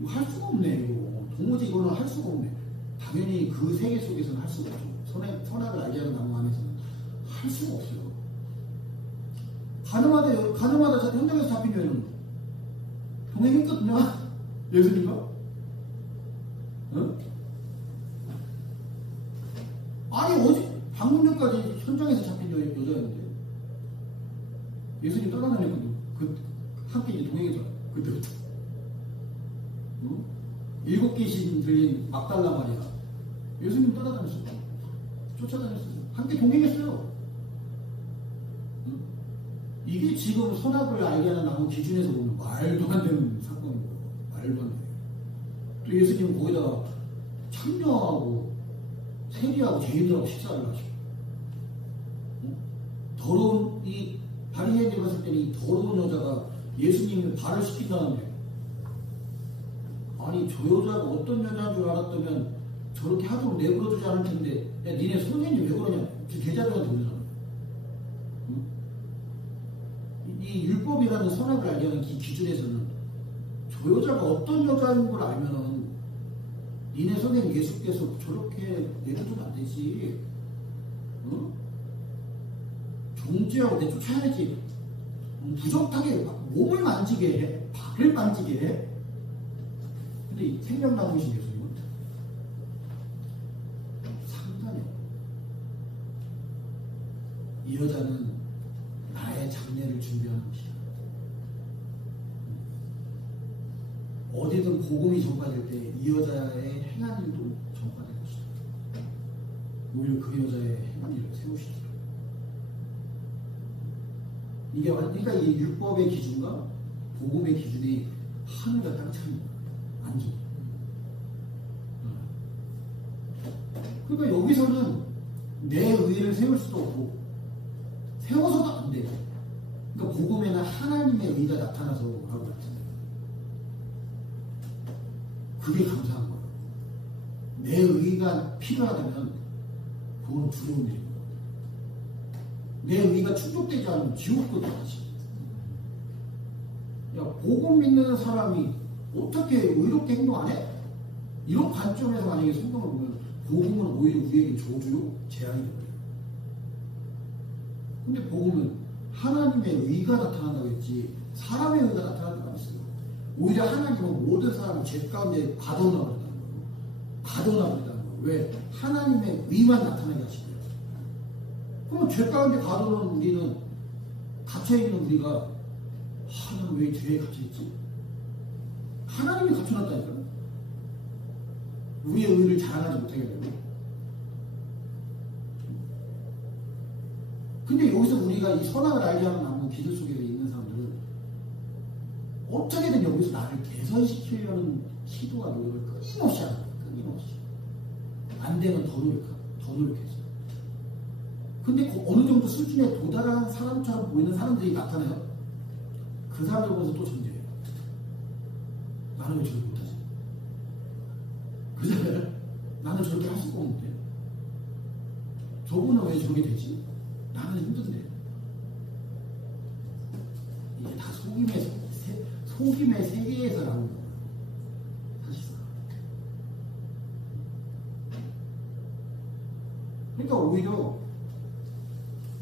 이거 할 수가 없네. 이거 도무지 이거는 할 수가 없네. 당연히 그 세계 속에서는 할 수가 없죠. 선악을 알게 하는 나무 안에서는 할 수가 없어요. 가늠하다 현장에서 잡힌 여인은 동행했거든요. 예수님과? 응? 아니 어제 방금 전까지 현장에서 잡힌 여자였는데 예수님 떠나다녔거든요. 함께 이제 동행했죠. 그때부터. 응? 7 귀신 들린 막달라 마리아. 예수님 떠나다녔어요. 쫓아다녔어요. 함께 동행했어요. 응? 이게 지금 선악을 알게 하는 나무 기준에서 보면 말도 안 되는 사건이고 말도 안 돼요. 또 예수님은 거기다가 참여하고 세리하고 죄인들하고 식사를 하시고 더러운 이 바리새인들 봤을 때는 이 더러운 여자가 예수님을 발을 씻긴다는데 아니 저 여자가 어떤 여자인 줄 알았다면 저렇게 하도록 내버려두지 않을 텐데 야 니네 선생님 왜 그러냐 제자들한테 그러잖아. 이 율법이라는 선악을 알게 하는 이 기준에서는 저 여자가 어떤 여자인 걸 알면은 니네 선생님 예수께서 저렇게 내버려두면 안 되지. 응? 정죄하고 내쫓아야지. 부적하게 막 몸을 만지게 해, 발을 만지게 해. 근데 이 생명나무이신 예수님은 상관이 없고, 이 여자는 나의 장례를 준비하는 것이야. 어디든 복음이 전파될 때 이 여자의 행한 일도 전파될 것이다. 오히려 그 여자의 행한 일을 세우시더라. 이게 그러니까 이 율법의 기준과 복음의 기준이 하늘과 땅 차이인 거야. 완전. 그러니까 여기서는 내 의를 세울 수도 없고 세워서도 안 돼. 그러니까 복음에는 하나님의 의가 나타나서 하고 있잖아요. 그게 감사한 거예요. 내 의가 필요하다면 그건 두려운 일인 거예요. 내 의가 충족되지 않으면 지옥도 되지. 야, 복음 믿는 사람이 어떻게 의롭게 행동 안 해? 이런 관점에서 만약에 성경을 보면 복음은 오히려 우리에게 저주요? 재앙이 돼요. 근데 복음은 하나님의 의가 나타난다고 했지 사람의 의가 나타난다고 안 했어요. 오히려 하나님은 모든 사람을 죄 가운데 가둬놔 버린다는 거예요. 가둬놔 버린다는 거예요. 왜? 하나님의 의만 나타나게 하시고요. 그럼 죄 가운데 가둬놓은 우리는 갇혀있는 우리가 하나님 왜 죄에 갇혀있지? 하나님이 갇혀놨다니까요. 우리의 의를 자랑하지 못하게 되고. 근데 여기서 우리가 이 선악을 알게 하는 나무 기도 속에 있는 사람들은 어떻게든 여기서 나를 개선시키려는 시도와 노력을 끊임없이 하는 거예요. 끊임없이. 안 되면 더 노력해서. 근데 그 어느 정도 수준에 도달한 사람처럼 보이는 사람들이 나타나요. 그 사람들 보면서 또 전제해요. 나는 왜 저렇게 못하지? 그래? 나는 저렇게 할 수가 없는데. 저분은 왜 저게 되지? 나는 힘든데. 이게 다 속임의 세계에서 나오는 거예요. 사실상. 그러니까 오히려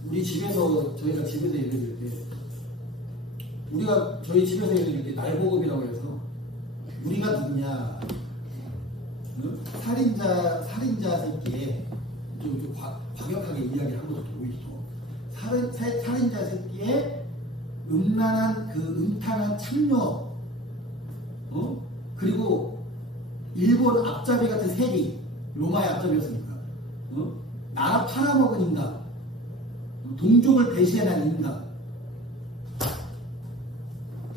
우리 집에서 저희가 집에서 예를 들 때 우리가 저희 집에서 예를 들 때 날보급이라고 해서 우리가 누구냐 응? 살인자 새끼에 좀 과격하게 이야기를 한 거죠. 오히려 살인자 새끼의 음란한 그 음탕한 참여 그리고 일본 앞잡이 같은 세리 로마의 앞잡이였으니까 나라 팔아먹은 인간 동족을 배신한 인간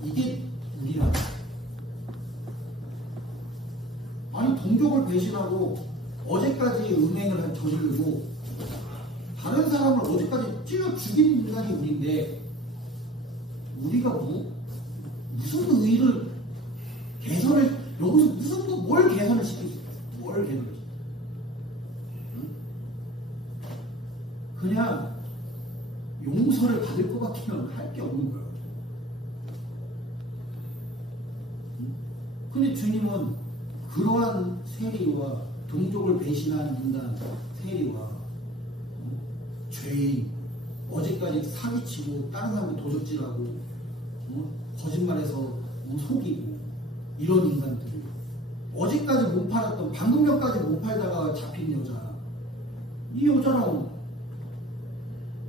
이게 우리라. 아니 동족을 배신하고 어제까지 음행을 저지르고 다른 사람을 어제까지 찔러 죽인 인간이 우리인데 우리가 무슨 의를 개선을 여기서 무슨 뭘 개선을 시킬 수 있어? 뭘 개선을 시켜? 응? 그냥 용서를 받을 것 같으면 할 게 없는 거예요. 응? 근데 주님은 그러한 세리와 동족을 배신한 인간 세리와 죄인 어제까지 사기치고 다른 사람을 도적질하고 거짓말해서 속이고 이런 인간들 어제까지 못 팔았던 방금 전까지 못 팔다가 잡힌 여자 이 여자랑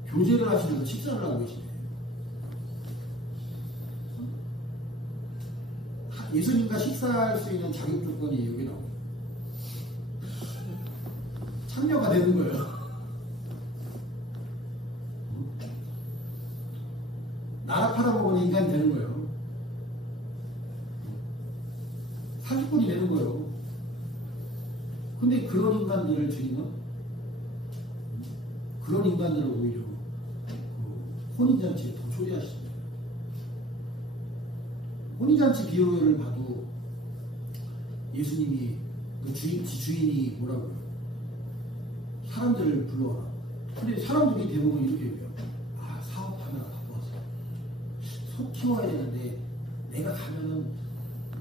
교제를 하시면서 식사를 하고 계시네. 예수님과 식사할 수 있는 자격 조건이 여기 나오고 참여가 되는 거예요. 나라 팔아먹은 인간이 되는 거예요. 사기꾼이 되는 거예요. 근데 그런 인간들을 주님은 그런 인간들을 오히려 혼인잔치에 더 초대하십니다. 혼인잔치 비유를 봐도 예수님이 그 주인이 뭐라고요? 사람들을 불러와라. 근데 사람들이 대부분 이렇게 얘기해요. 아, 사업하느라 바빠서 속 키워야 되는데 내가 가면은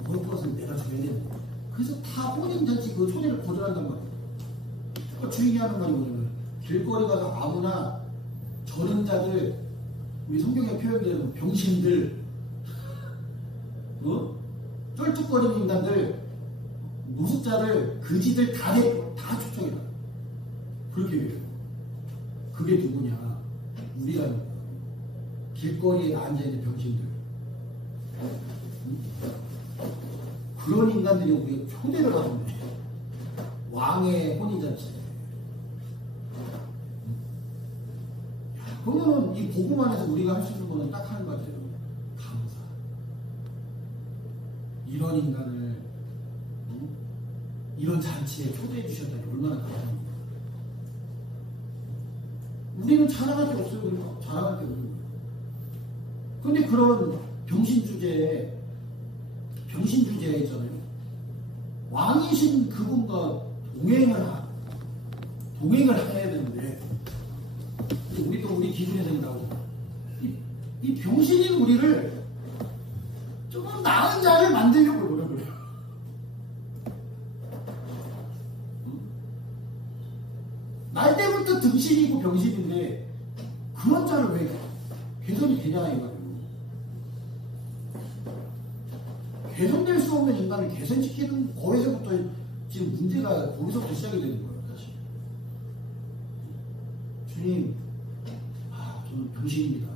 먹을 것은 내가 줘야 되는데 그래서 다 혼인잔치 그 초대를 거절한단 말이에요. 그러니까 주인이 하는 말이 뭐냐면 길거리 가서 아무나 저는 자들 우리 성경에 표현되는 병신들, 쩔뚝거리는 인간들, 무숫자들, 그지들 다 초청해라. 그렇게 얘기해요. 그게 누구냐? 우리가 길거리에 앉아있는 병신들. 그런 인간들이 우리가 초대를 하던데. 왕의 혼인잔치. 그러면은 이 복음 안에서 우리가 할 수 있는 거는 딱 하는 것 같아요. 감사. 이런 인간을 이런 잔치에 초대해 주셨다니 얼마나 감사합니까? 우리는 자랑할 게 없어요. 그러니까 자랑할 게 없는 거예요. 근데 그런 병신 주제에 있잖아요. 왕이신 그분과 동행을 해야 되는데, 우리 또 우리 기준에서 나오죠. 이 병신인 우리를 조금 나은 자를 만들려고 노력을 해요. 날 때부터 등신이고 병신인데 그런 자를 왜 개선이 되냐 이거예요. 개선될 수 없는 인간을 개선시키는 거에서부터 지금 문제가 거기서부터 시작이 되는 거예요. 사실. 주님, 저는 병신입니다.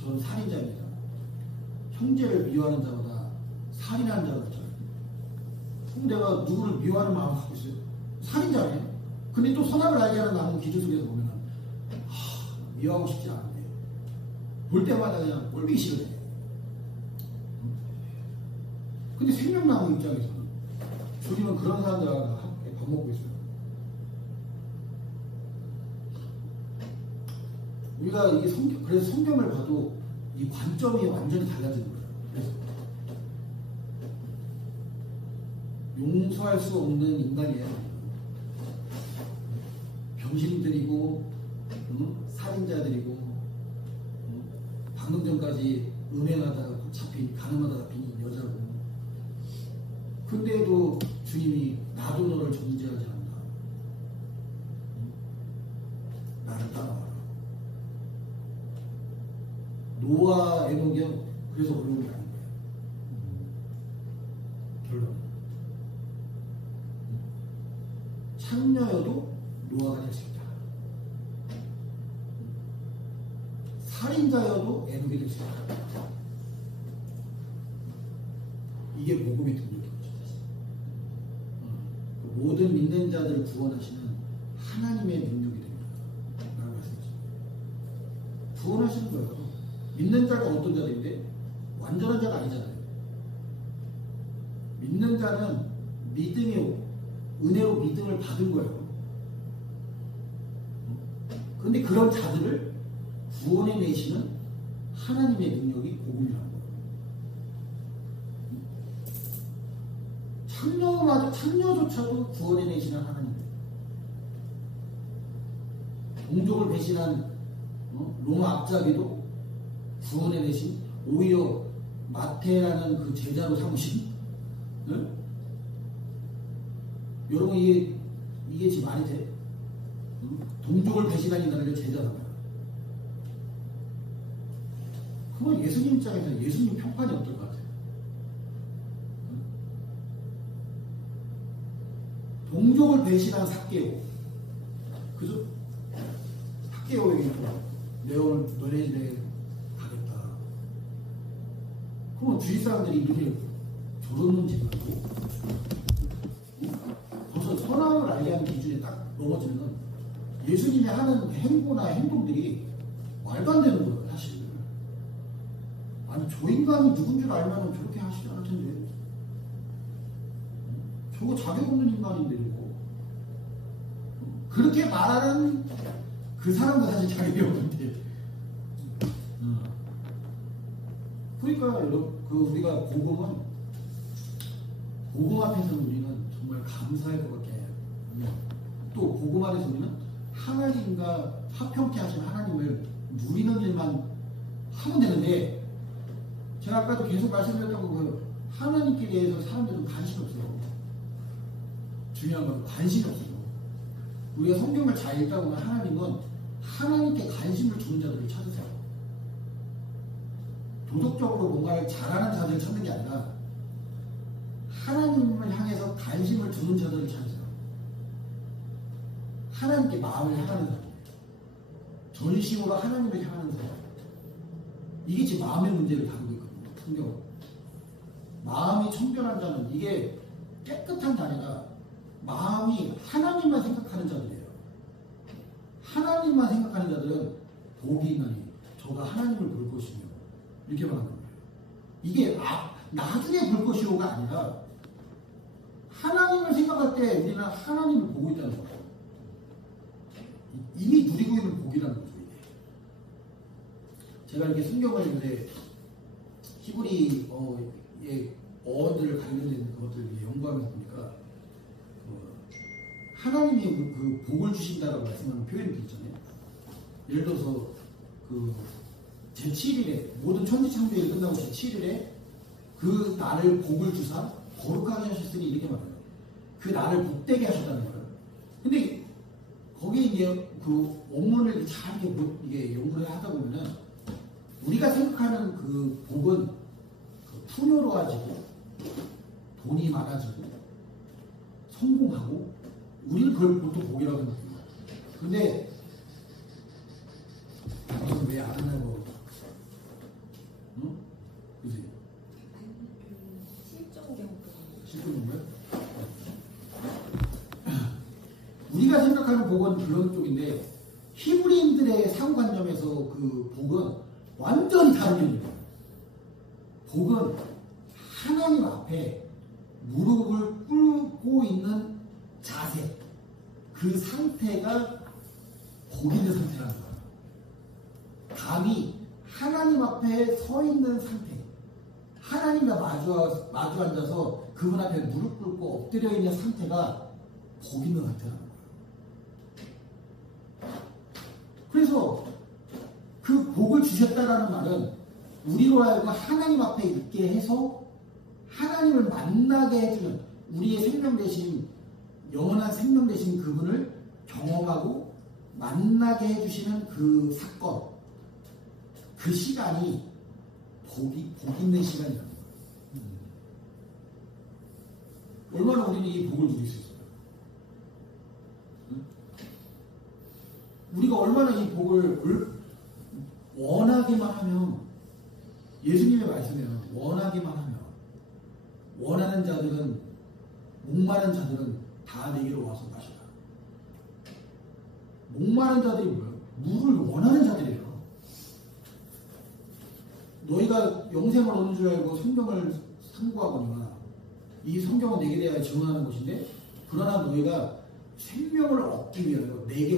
저는 살인자입니다. 형제를 미워하는 자보다 살인하는 자가 낫잖아요. 그럼 내가 누구를 미워하는 마음을 갖고 있어요? 살인자네. 근데 또 선악을 알게 하는 나무 기준 속에서 보면은 미워하고 싶지 않은데 볼 때마다 그냥 꼴보기 싫어요. 근데 생명나무 입장에서는 주님은 그런 사람들과 함께 밥 먹고 있어요. 우리가 이게 그래서 성경을 봐도 이 관점이 완전히 달라지는 거예요. 그래서 용서할 수 없는 인간이에요. 병신들이고, 살인자들이고, 방금 전까지 음행하다가 잡힌, 가늠하다가 잡힌 여자고. 근데도 주님이 나도 너를 정죄하지 않는다. 나를 따라와라. 노아 에녹이 그래서 어려운 게 아닌 거예요. 결론. 창녀여도 노아가 될 수 있다. 살인자여도 에녹이 될 수 있다. 이게 복음의 능력이죠. 모든 믿는 자들을 구원하시는 하나님의 능력이 됩니다. 라고 말씀하셨죠. 구원하시는 거예요. 믿는 자가 어떤 자들인데 완전한 자가 아니잖아요. 믿는 자는 믿음이 은혜로 믿음을 받은 거예요. 그런데 그런 자들을 구원해 내시는 하나님의 능력이 복음이라는 거예요. 창녀조차도 구원해 내시는 하나님. 동족을 배신한 로마 앞잡이도 구원해 내신, 오히려 마태라는 그 제자로 삼으신. 네? 여러분 이게 지금 말이 돼? 동족을 배신한 인간을 제자라고요. 그건 예수님 입장에서 예수님 평판이 어떨 것 같아요? 동족을 배신한 삭개오. 그죠? 삭개오에게 내 오늘 너네 집에 가겠다. 그러면 주위 사람들이 이렇게 저러는 집이고 벌써 선함을 알게 하는 기준에 딱 넘어지면 예수님이 하는 행보나 행동들이 말도 안 되는 거예요, 사실. 아니, 저 인간이 누군 줄 알면 저렇게 하시지 않을 텐데. 저거 자격 없는 인간인데, 이거. 그렇게 말하는 그 사람도 사실 자격이 없는데. 그러니까, 여러분, 우리가 복음 앞에서 우리는 정말 감사할 것 같게 해요. 또 복음 안에서 우리는 하나님과 화평케 하신 하나님을 누리는 일만 하면 되는데, 제가 아까도 계속 말씀드렸던 거, 하나님께 대해서 사람들은 관심이 없어요. 중요한 건 관심이 없어요. 우리가 성경을 잘 읽다 보면 하나님은 하나님께 관심을 주는 자들을 찾으세요. 도덕적으로 뭔가를 잘하는 자들을 찾는 게 아니라 하나님을 향해서 관심을 두는 자들을 찾으세요. 하나님께 마음을 향하는 사람, 전심으로 하나님을 향하는 사람. 이게 지금 마음의 문제를 다루고 있거든요. 성경은. 마음이 청결한 자는, 이게 깨끗한 자리가 마음이 하나님만 생각하는 자들이에요. 하나님만 생각하는 자들은 복이 있나니 저가 하나님을 볼 것이며, 이렇게 말하는 거예요. 이게 나중에 볼 것이오가 아니라 하나님을 생각할 때 우리는 하나님을 보고 있다는 거예요. 이미 누리고 있는 복이라는 거죠. 이게. 제가 이렇게 성경을 요새 히브리 어원들을 관련된 것들을 연구하면서 보니까 하나님이 그 복을 주신다라고 말씀하는 표현이 있잖아요. 예를 들어서 그 제7일에 모든 천지 창조일이 끝나고 제7일에 그 날을 복을 주사 거룩하게 하셨으니 이렇게 말해요. 그 날을 복되게 하셨다는 거예요. 근데 거기에 이제 그 원문을 잘 이게 연구를 하다 보면은 우리가 생각하는 그 복은 그 풍요로워지고 돈이 많아지고 성공하고 우리는 그걸 보통 복이라고 생각해요. 근데 너는 왜 안 하냐고, 응? 그지? 실존경고요? 우리가 생각하는 복은 그런 쪽인데 히브리인들의 상관점에서 그 복은 완전히 다른 의미입니다. 복은 하나님 앞에 무릎을 꿇고 있는 자세, 그 상태가 복 있는 상태라는 거예요. 감히 하나님 앞에 서 있는 상태, 하나님과 마주 앉아서 그분 앞에 무릎 꿇고 엎드려 있는 상태가 복 있는 상태라는 거예요. 그래서 그 복을 주셨다라는 말은 우리로 하여금 하나님 앞에 있게 해서 하나님을 만나게 해주는, 우리의 생명 대신, 영원한 생명 대신 그분을 경험하고 만나게 해주시는 그 사건, 그 시간이 복 있는 시간이라는 거예요. 얼마나 우리는 이 복을 누릴 수 있어요? 우리가 얼마나 이 복을 원하기만 하면, 예수님의 말씀에는 원하기만 하면, 원하는 자들은, 목마른 자들은 다 내게로 와서 마시라. 목마른 자들이 뭐예요? 물을 원하는 자들이에요. 너희가 영생을 얻는 줄 알고 성경을 상고하거니와, 이 성경은 내게 대하여 증언하는 것인데, 그러나 너희가 생명을 얻기 위하여 내게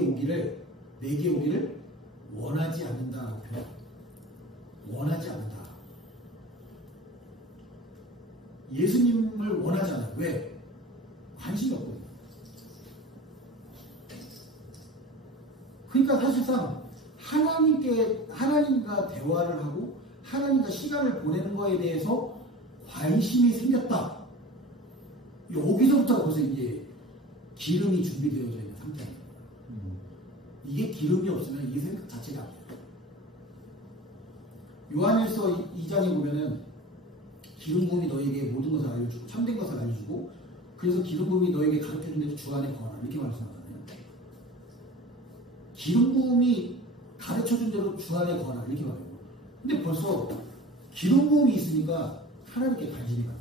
오기를 원하지 않는다. 원하지 않는다. 예수님을 원하지 않아요. 왜? 관심이 없거든요. 그러니까 사실상 하나님과 대화를 하고 하나님과 시간을 보내는 거에 대해서 관심이 생겼다. 여기서부터 벌써 이제 기름이 준비되어져 있는 상태입니다. 이게 기름이 없으면 이 생각 자체가 안 돼요. 요한일서 2장에 보면은 기름 부음이 너에게 모든 것을 알려주고 참된 것을 알려주고, 그래서 기름 부음이 너에게 가르쳐준 대로 주 안에 거하라, 이렇게 말씀하잖아요. 기름 부음이 가르쳐준 대로 주 안에 거하라, 이렇게 말해요. 근데 벌써 기름 부음이 있으니까 하나님께 관심이 가요.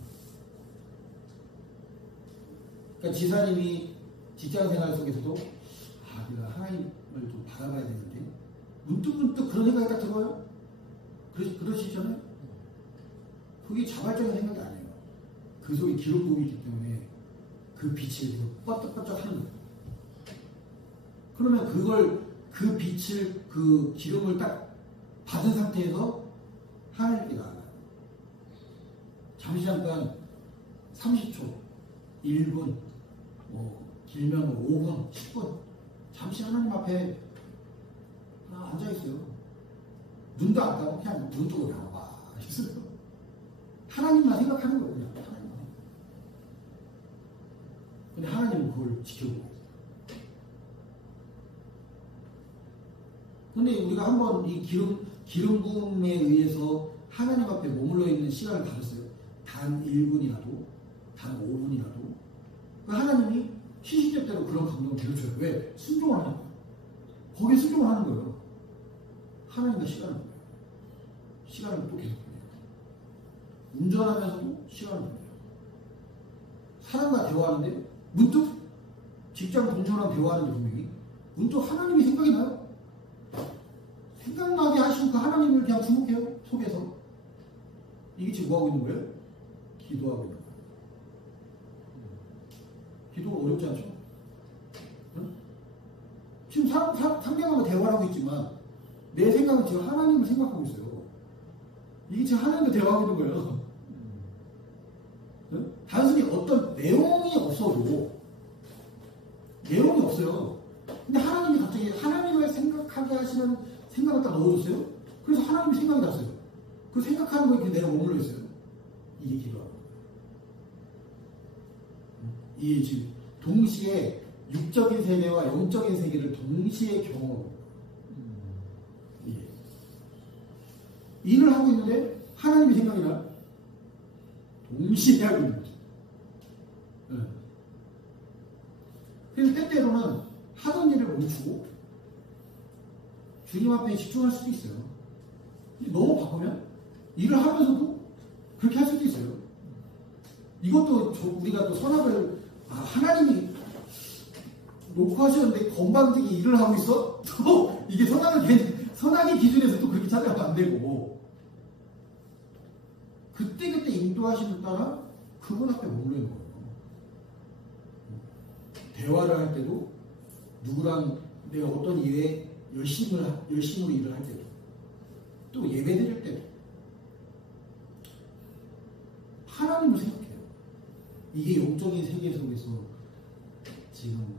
그러니까 지사님이 직장생활 속에서도 내가 하나님을 좀 바라봐야 되는데, 문득 그런 생각이 딱 들어요. 그러시잖아요. 그게 자발적인 생각이 아니에요. 그 속에 기름 부음이 있기 때문에 그 빛이 계속 뻗떡뻗떡 하는 거예요. 그러면 그 빛을, 그 기름을 딱 받은 상태에서 하나님께 나아가요. 잠시 잠깐 30초, 1분, 길면 5분, 10분, 잠시 하나님 앞에 앉아있어요. 눈도 안 감고 그냥 눈 쪽으로 나와봐. 하나님만 생각하는 거예요. 그냥 하나님만. 근데 하나님은 그걸 지켜보고 있어요. 근데 우리가 한번 이 기름 부음에 의해서 하나님 앞에 머물러 있는 시간을 가졌어요. 단 1분이라도, 단 5분이라도. 하나님이 시시때때로 그런 감동을 내려줘요. 왜? 순종을 하는 거예요. 거기에 순종을 하는 거예요. 하나님과 시간을 보내요. 시간을 또 계속 보내요. 운전하면서도 시간을 보내요. 사람과 대화하는데 문득 직장 동료랑 대화하는데 분명히 문득 하나님이 생각이 나요. 생각나게 하시고 그 하나님을 그냥 주목해요. 속에서. 이게 지금 뭐하고 있는 거예요? 기도하고 있는 거예요. 기도가 어렵지 않죠? 응? 지금 상대방과 대화를 하고 있지만 내 생각은 지금 하나님을 생각하고 있어요. 이게 지금 하나님과 대화하고 있는 거예요. 응? 단순히 어떤 내용이 없어도 내용이 없어요. 근데 하나님이 갑자기 하나님을 생각하게 하시는 생각을 딱 넣어줬어요. 그래서 하나님이 생각이 났어요. 그 생각하는 거에 내가 머물러 있어요. 이게 기도하는 거예요. 이게 지금 동시에 육적인 세계와 영적인 세계를 동시에 경험하고 일을 하고 있는데 하나님이 생각이 나요. 동시에 하고 있는 거죠. 그래서 때때로는 하던 일을 멈추고 주님 앞에 집중할 수도 있어요. 너무 바쁘면 일을 하면서도 그렇게 할 수도 있어요. 이것도 우리가 또 선악을 하나님이 놓고 하셨는데 건방지게 일을 하고 있어? 또 이게 선악의 기준에서 또 그렇게 찾아가면 안 되고 그때그때 인도하심을 따라 그분 앞에 머물러 있는 거예요. 대화를 할 때도 누구랑 내가 어떤 일에 열심으로 일을 할 때도 또 예배 드릴 때도 하나님을 생각해요. 이게 영적인 세계 속에서 지금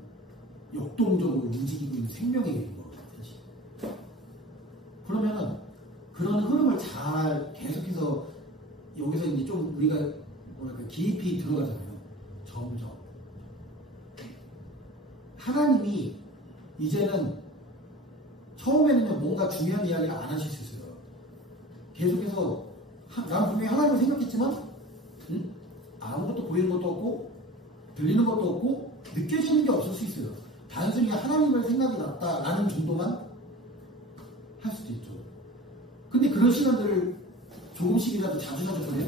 역동적으로 움직이고 있는 생명의 일인 것 같아요. 사실. 그러면은 그런 흐름을 잘 계속해서 여기서 이제 좀 우리가 뭐랄까 깊이 들어가잖아요. 점점 하나님이 이제는 처음에는 뭔가 중요한 이야기를 안 하실 수 있어요. 계속해서 난 분명히 하나님을 생각했지만 아무것도 보이는 것도 없고 들리는 것도 없고 느껴지는 게 없을 수 있어요. 단순히 하나님을 생각이 났다라는 정도만 할 수도 있죠. 근데 그런 시간들을 조금씩이라도 자주 보내요.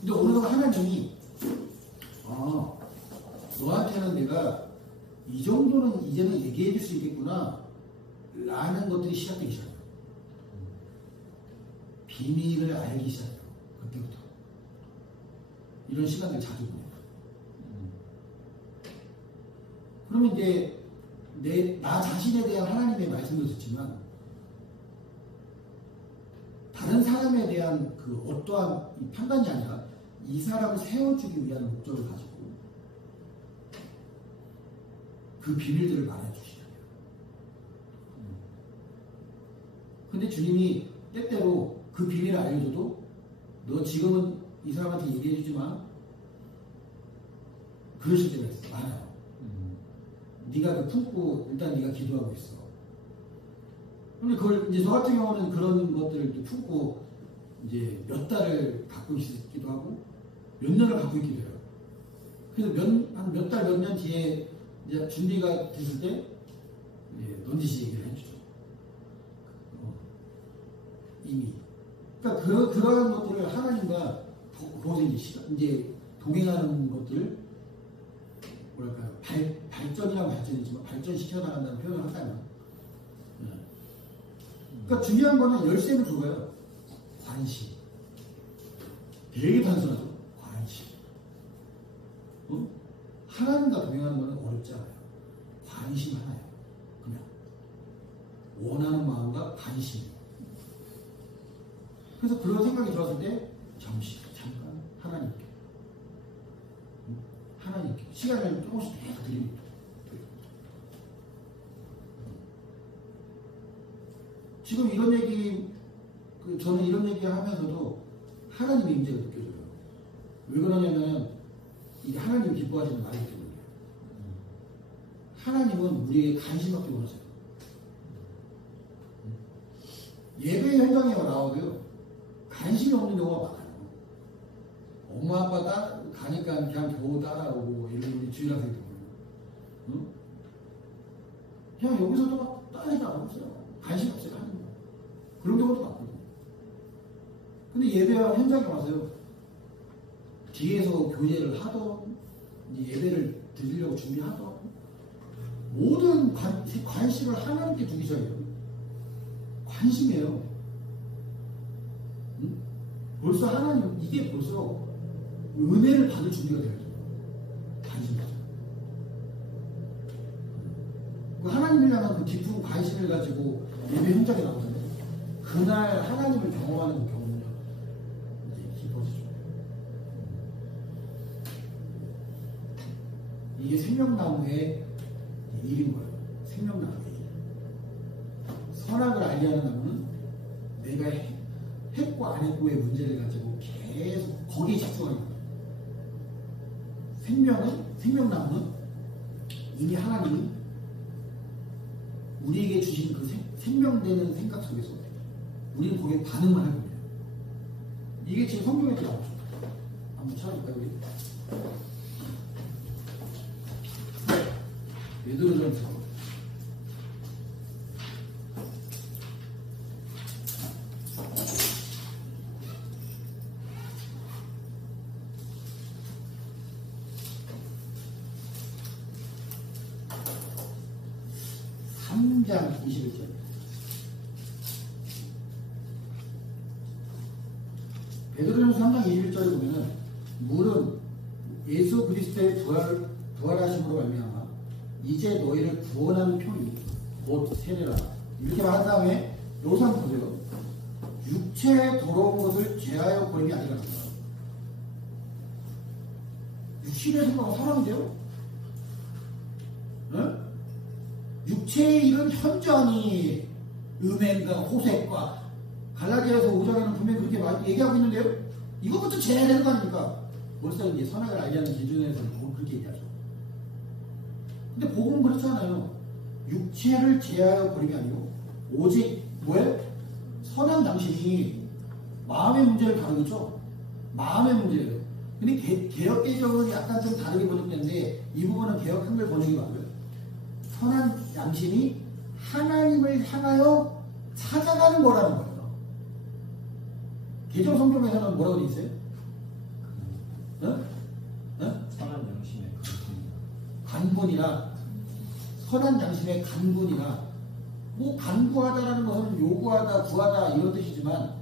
근데 어느 날 하나님이 너한테는 내가 이 정도는 이제는 얘기해 줄 수 있겠구나 라는 것들이 시작되기 시작해요. 비밀을 알기 시작해요. 그때부터 이런 시간을 자주 보내요. 그러면 이제 나 자신에 대한 하나님의 말씀도 듣지만 다른 사람에 대한 그 어떠한 판단이 아니라 이 사람을 세워주기 위한 목적을 가지고 그 비밀들을 말해주시잖아요. 근데 주님이 때때로 그 비밀을 알려줘도 너 지금은 이 사람한테 얘기해주지 마. 그러실 때가 있어요. 많아요. 네가 그 품고 일단 네가 기도하고 있어. 근데 그걸 이제 저 같은 경우는 그런 것들을 품고 이제 몇 달을 갖고 있기도 하고 몇 년을 갖고 있기도 해요. 그래서 한 몇 달, 몇 년 뒤에 이제 준비가 됐을 때 넌지시 얘기를 해주죠. 이미. 그러니까 그러한 것들을 하나님과 거기서 이제 동행하는 것들 뭐랄까요 발전이라고 발전이지만 발전시켜 나간다는 표현을 한다면 그러니까 중요한 거는 열쇠를 줘봐요. 관심. 되게 단순하죠. 관심. 하나님과 동행하는 거는 어렵지 않아요. 관심 하나예요. 그냥 원하는 마음과 관심. 그래서 그런 생각이 들었을 때 잠깐 하나님께 시간을 조금씩 계속 드립니다. 지금 이런 얘기 저는 이런 얘기를 하면서도 하나님의 임재가 느껴져요. 왜 그러냐면 이게 하나님이 기뻐하시는 말이기 때문에 하나님은 우리에게 관심밖에 원하세요. 예배 현장에 나오고요 관심이 없는 경우가 많아요. 엄마 아빠 가니까 그냥 겨우 따라오고 이런 우리 주일 학생들 응? 그냥 여기서도 막 따라하지 않았어요. 관심 없어요. 하는 거. 그런 경우도 많거든요. 근데 예배와 현장에 와서요. 뒤에서 교제를 하던 예배를 드리려고 준비하던 모든 관심을 하나님께 두기 시작해요. 관심이에요. 응? 벌써 하나님 이게 벌써 은혜를 받을 준비가 되어요. 관심이죠. 하나님을 향한 그 깊은 관심을 가지고 예배 현장에 나오잖아요. 그날 하나님을 경험하는 경우는요, 이제 깊어지죠. 이게 생명나무의 일인 거예요. 생명나무의 일. 선악을 알게 하는 나무는 내가 했고 안 했고의 문제를 가지고 계속 거기에 집중하는 거예요. 생명나무는 이미 하나님이 우리에게 주신 그 생명되는 생각 속에서 우리는 거기에 반응만 할 겁니다. 이게 지금 성경에서 나오죠. 한번 찾아볼까요, 우리? 베드로전서 3장 21절. 베드로전서 3장 21절에 보면은 물은 예수 그리스도의 부활하심으로 말미암아 이제 너희를 구원하는 편이 곧 세례라. 이렇게 말한 다음에 여기서 한번 보세요. 육체에 더러운 것을 죄하여 버림이 아니라 육신의 생각은 사랑인데요? 응? 육체의 일은 현저히 음행과 호색과 갈라디아서 5장에는 분명히 그렇게 많이 얘기하고 있는데요. 이것부터 제해야 되는 거 아닙니까? 벌써 이제 선악을 알게 하는 기준에서는 그렇게 얘기하죠. 근데 복음은 그렇지 않아요. 육체를 제하여 버림이 아니고 오직 뭐예요? 선한 당신이 마음의 문제를 다루겠죠. 마음의 문제예요. 근데 개혁 개정은 약간 좀 다르게 번역되는데 이 부분은 개혁 한글 번역이 맞고요. 선한 양심이 하나님을 향하여 찾아가는 거라는 거예요. 개정 성경에서는 뭐라고 되어 있어요? 선한 양심의 간군이라 선한 양심의 간군이라 뭐 간구하다라는 것은 요구하다, 구하다 이런 뜻이지만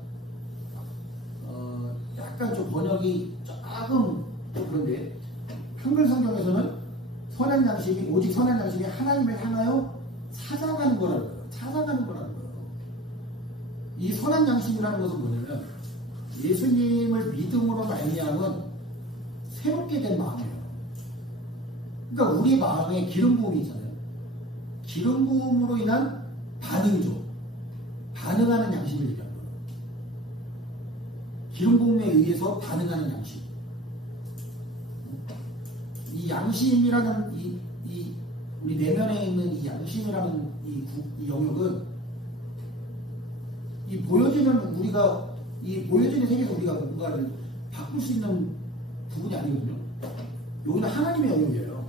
약간 좀 번역이 조금 좀 그런데 한글 성경에서는 선한 양심이 오직 선한 양심이 하나님을 향하여 찾아가는 거라는 거예요. 찾아가는 거라는 거예요. 이 선한 양심이라는 것은 뭐냐면 예수님을 믿음으로 말미암은 새롭게 된 마음이에요. 그러니까 우리 마음에 기름 부음이 있잖아요. 기름 부음으로 인한 반응이죠. 반응하는 양심을 얘기하는 거예요. 기름 부음에 의해서 반응하는 양심. 이 양심이라는 우리 내면에 있는 이 양심이라는 이 영역은 이 보여지는 우리가 이 보여지는 세계에서 우리가 뭔가를 바꿀 수 있는 부분이 아니거든요. 여기는 하나님의 영역이에요.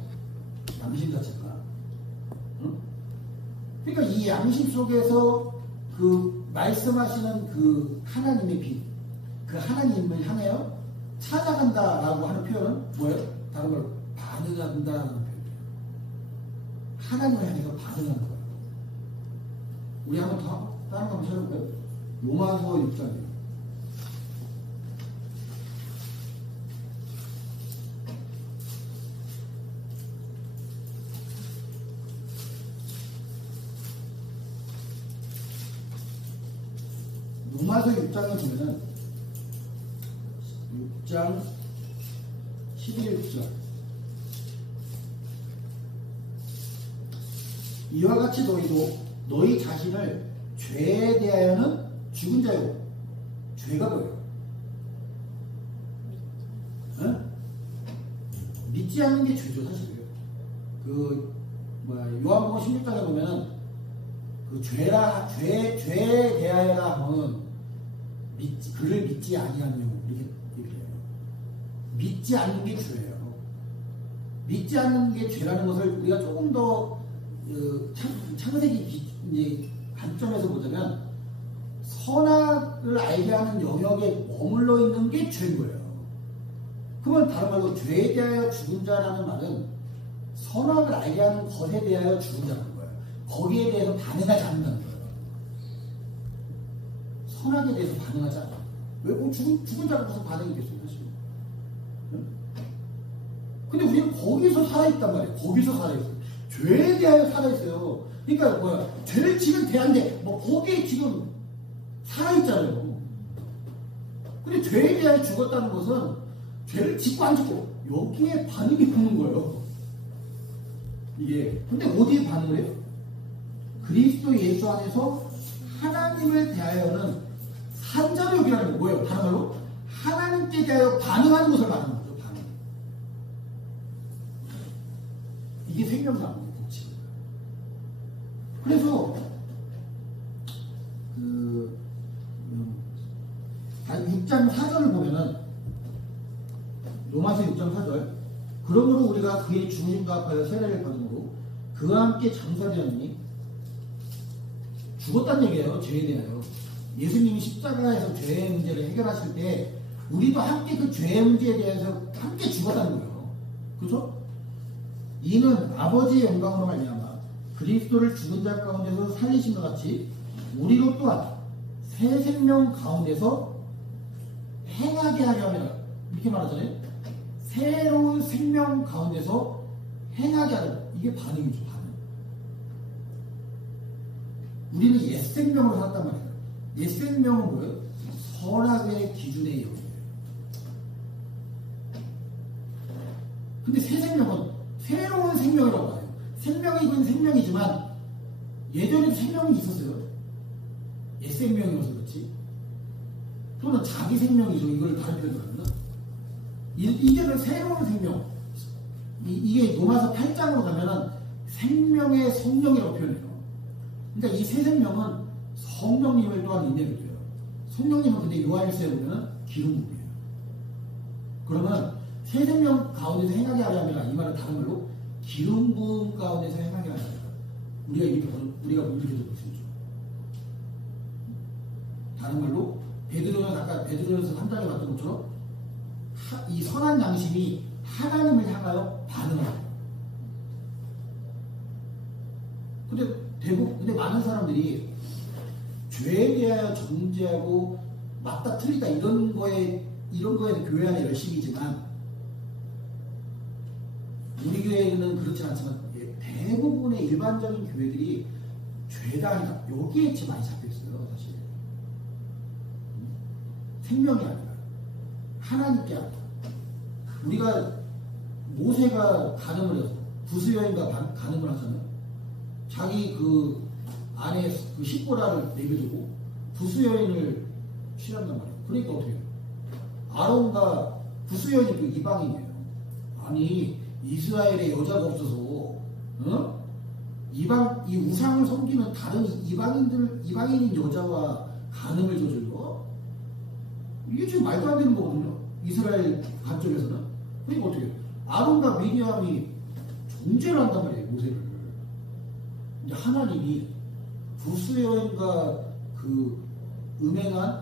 양심 자체가. 응? 그러니까 이 양심 속에서 그 말씀하시는 그 하나님의 빛, 그 하나님을 향하여 찾아간다라고 하는 표현은 뭐예요? 다른 걸 반응한다라는 표현이에요. 하나님을 향해서 반응하는 거예요. 우리 한번 더 다른 거 한번 찾아볼까요? 로마서 6장이에요. 로마서 6장에 보면은 6장 11절 이와 같이 너희도 너희 자신을 죄에 대하여는 죽은 자요. 죄가 뭐예요? 응? 믿지 않는 게 죄죠, 사실은. 요한복음 16장에 보면은 그 죄에 대하여라 하면 그를 믿지 아니하며 이렇게 얘기해요. 믿지 않는 게 죄예요. 믿지 않는 게 죄라는 것을 우리가 조금 더 창세기 이제 관점에서 보자면 선악을 알게 하는 영역에 머물러 있는 게 죄인 거예요. 그러면 다른 말로 죄에 대하여 죽은 자라는 말은 선악을 알게 하는 것에 대하여 죽은 자라는 거예요. 거기에 대해서 반응하지 않는다는 거예요. 선악에 대해서 반응하지 않아요. 왜? 죽은 자가 무슨 반응이겠어요, 사실. 응? 근데 우리는 거기서 살아있단 말이에요. 거기서 살아있어요. 죄에 대하여 살아있어요. 그러니까 뭐야? 죄를 지면 돼안돼. 뭐 거기에 지금 살아있잖아요. 근데 죄에 대하여 죽었다는 것은 죄를 짓고 안 짓고 여기에 반응이 오는 거예요. 이게 근데 어디에 반응을 해요? 그리스도 예수 안에서 하나님을 대하여는 산자로 여기라는 거 뭐예요? 다른 말로 하나님께 대하여 반응하는 것을 말하는 거죠. 반응. 이게 생명나무의 법칙입니다. 그래서 6장 4절을 보면은 로마서 6장 4절 그러므로 우리가 그의 죽으심과 합하여 세례를 받음으로 그와 함께 장사되었으니 죽었다는 얘기예요. 죄에 대하여. 예수님이 십자가에서 죄의 문제를 해결하실 때 우리도 함께 그 죄의 문제에 대해서 함께 죽었다는 거예요. 그렇죠? 이는 아버지의 영광으로 말미암아 그리스도를 죽은 자 가운데서 살리신 것 같이 우리로 또한 새 생명 가운데서 행하게 하려 함이라. 이렇게 말하잖아요. 새로운 생명 가운데서 행하게 하려. 이게 반응이죠. 반응. 우리는 옛 생명으로 살았단 말이에요. 옛 생명은 뭐예요? 선악의 기준의 영이에요. 근데 새 생명은 새로운 생명이라고 해요. 생명이긴 생명이지만 예전에도 생명이 있었어요. 옛 생명이어서 그렇지. 또는 자기 생명이죠. 이걸 다른 표현으로 하면 이제는 새로운 생명. 이게 로마서 8장으로 가면은 생명의 성령이라고 표현해요. 그러니까 이 새 생명은 성령님을 또한 인내를 줘요. 성령님은 근데 요한일서에 보면은 기름 부음이에요. 그러면 새 생명 가운데서 행하게 하려 하면 이 말은 다른 말로 기름 부음 가운데서 행하게 하려 합니다. 우리가 이렇게 볼 수 있죠. 다른 말로 베드로는 아까 베드로에서 3장에 봤던 것처럼 이 선한 양심이 하나님을 향하여 반응합니다. 근데 많은 사람들이 죄에 대하여 정죄하고 맞다 틀리다 이런 거에 교회 안에 열심이지만 우리 교회는 그렇지 않지만 대부분의 일반적인 교회들이 죄다 아니다 여기에 지금 많이 잡혀있어요. 사실 생명이 아니라 하나님께 아니다. 우리가 모세가 간음을 해서 부수여인과 간음을 하잖아요. 자기 그 안에 그 십보라를 내버려두고 부수여인을 취한단 말이에요. 그러니까 어떻게 해요? 아론과 부수여인이 또 이방인이에요. 아니 이스라엘에 여자가 없어서 이 우상을 섬기는 다른 이방인인 여자와 간음을 저질러? 이게 지금 말도 안 되는 거거든요. 이스라엘 관점에서는. 그러니까 어떻게 해요? 아론과 미리암이 정죄를 한단 말이에요. 모세를. 근데 하나님이 부수여인과 그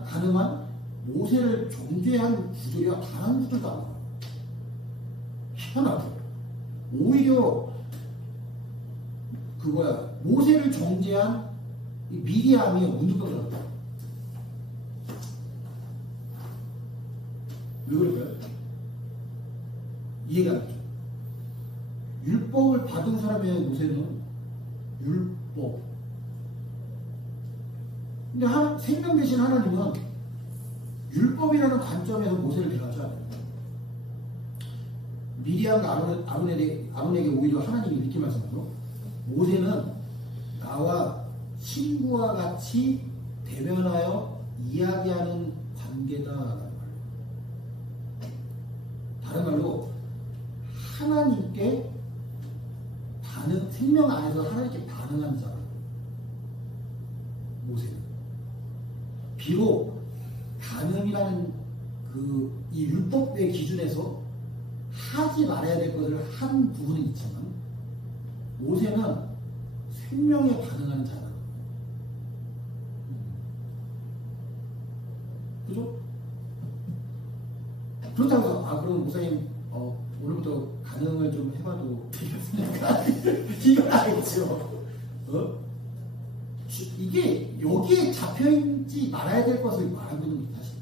간음한 모세를 정죄한 구절이 단 한 구절도 안 나와요. 희한하죠. 오히려 모세를 정죄한 이 미리암이 운동을 하고 왜 그럴까요? 이해가 안 되죠. 율법을 받은 사람의 모세는 율법. 근데 생명 대신 하나님은 율법이라는 관점에서 모세를 대하지 않아요. 미리암과 아론에게 오히려 하나님이 이렇게 말씀하죠. 모세는 나와 친구와 같이 대면하여 이야기하는 관계다. 다른 말로 하나님께 생명 안에서 하나님께 반응하는 사람 모세는 비록 간음이라는 이 율법의 기준에서 하지 말아야 될 것을 한 부분은 있지만 모세는 생명에 반응하는 자다. 그죠? 그렇다고 해서 그럼 목사님 오늘부터 간음을 좀 해봐도 되겠습니까? 이건 아니죠. 이게 여기에 잡혀있지 말아야 될 것을 말하고 있는 게 사실.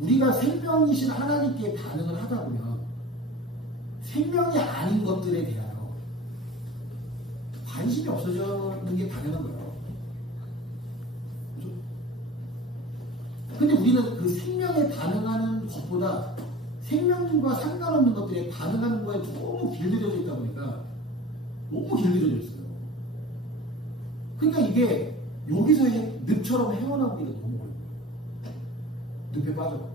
우리가 생명이신 하나님께 반응을 하다 보면 생명이 아닌 것들에 대하여 관심이 없어지는 게 당연한 거예요. 그죠? 근데 우리는 그 생명에 반응하는 것보다 생명과 상관없는 것들에 반응하는 거에 너무 길들여져 있다 보니까 너무 길들여져 있어요. 그러니까 이게 여기서 늪처럼 헤어나오기가 너무 어려워요. 늪에 빠져.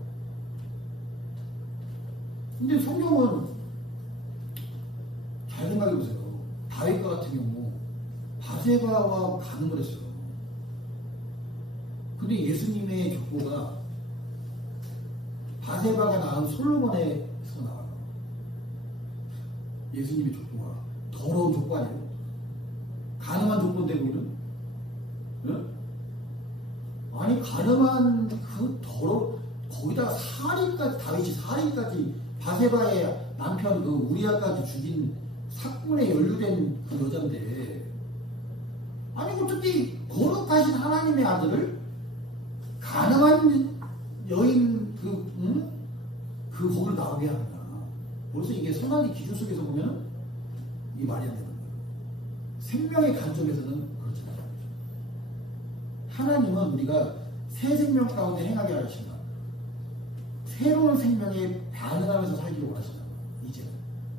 근데 성경은 잘 생각해보세요. 다윗과 같은 경우 바세바와 간음을 했어요. 근데 예수님의 족보가 바세바가 낳은 솔로몬에서 나와요. 예수님의 족보가 더러운 족보 아니에요? 가늠한 족보인데 거기는? 네? 아니 가늠한 거기다가 살인까지, 다윗이 살인까지, 바세바의 남편 우리아까지 죽인 사건에 연루된 그 여잔데, 아니 어떻게 거룩하신 하나님의 아들을 가늠한 여인 거기를 나오게 하느냐. 벌써 이게 선악의 기준 속에서 보면 이게 말이 안 되는 거예요. 생명의 관점에서는 그렇지 않아요. 하나님은 우리가 새 생명 가운데 행하게 하신다. 새로운 생명에 반응하면서 살기를 원하신다. 이제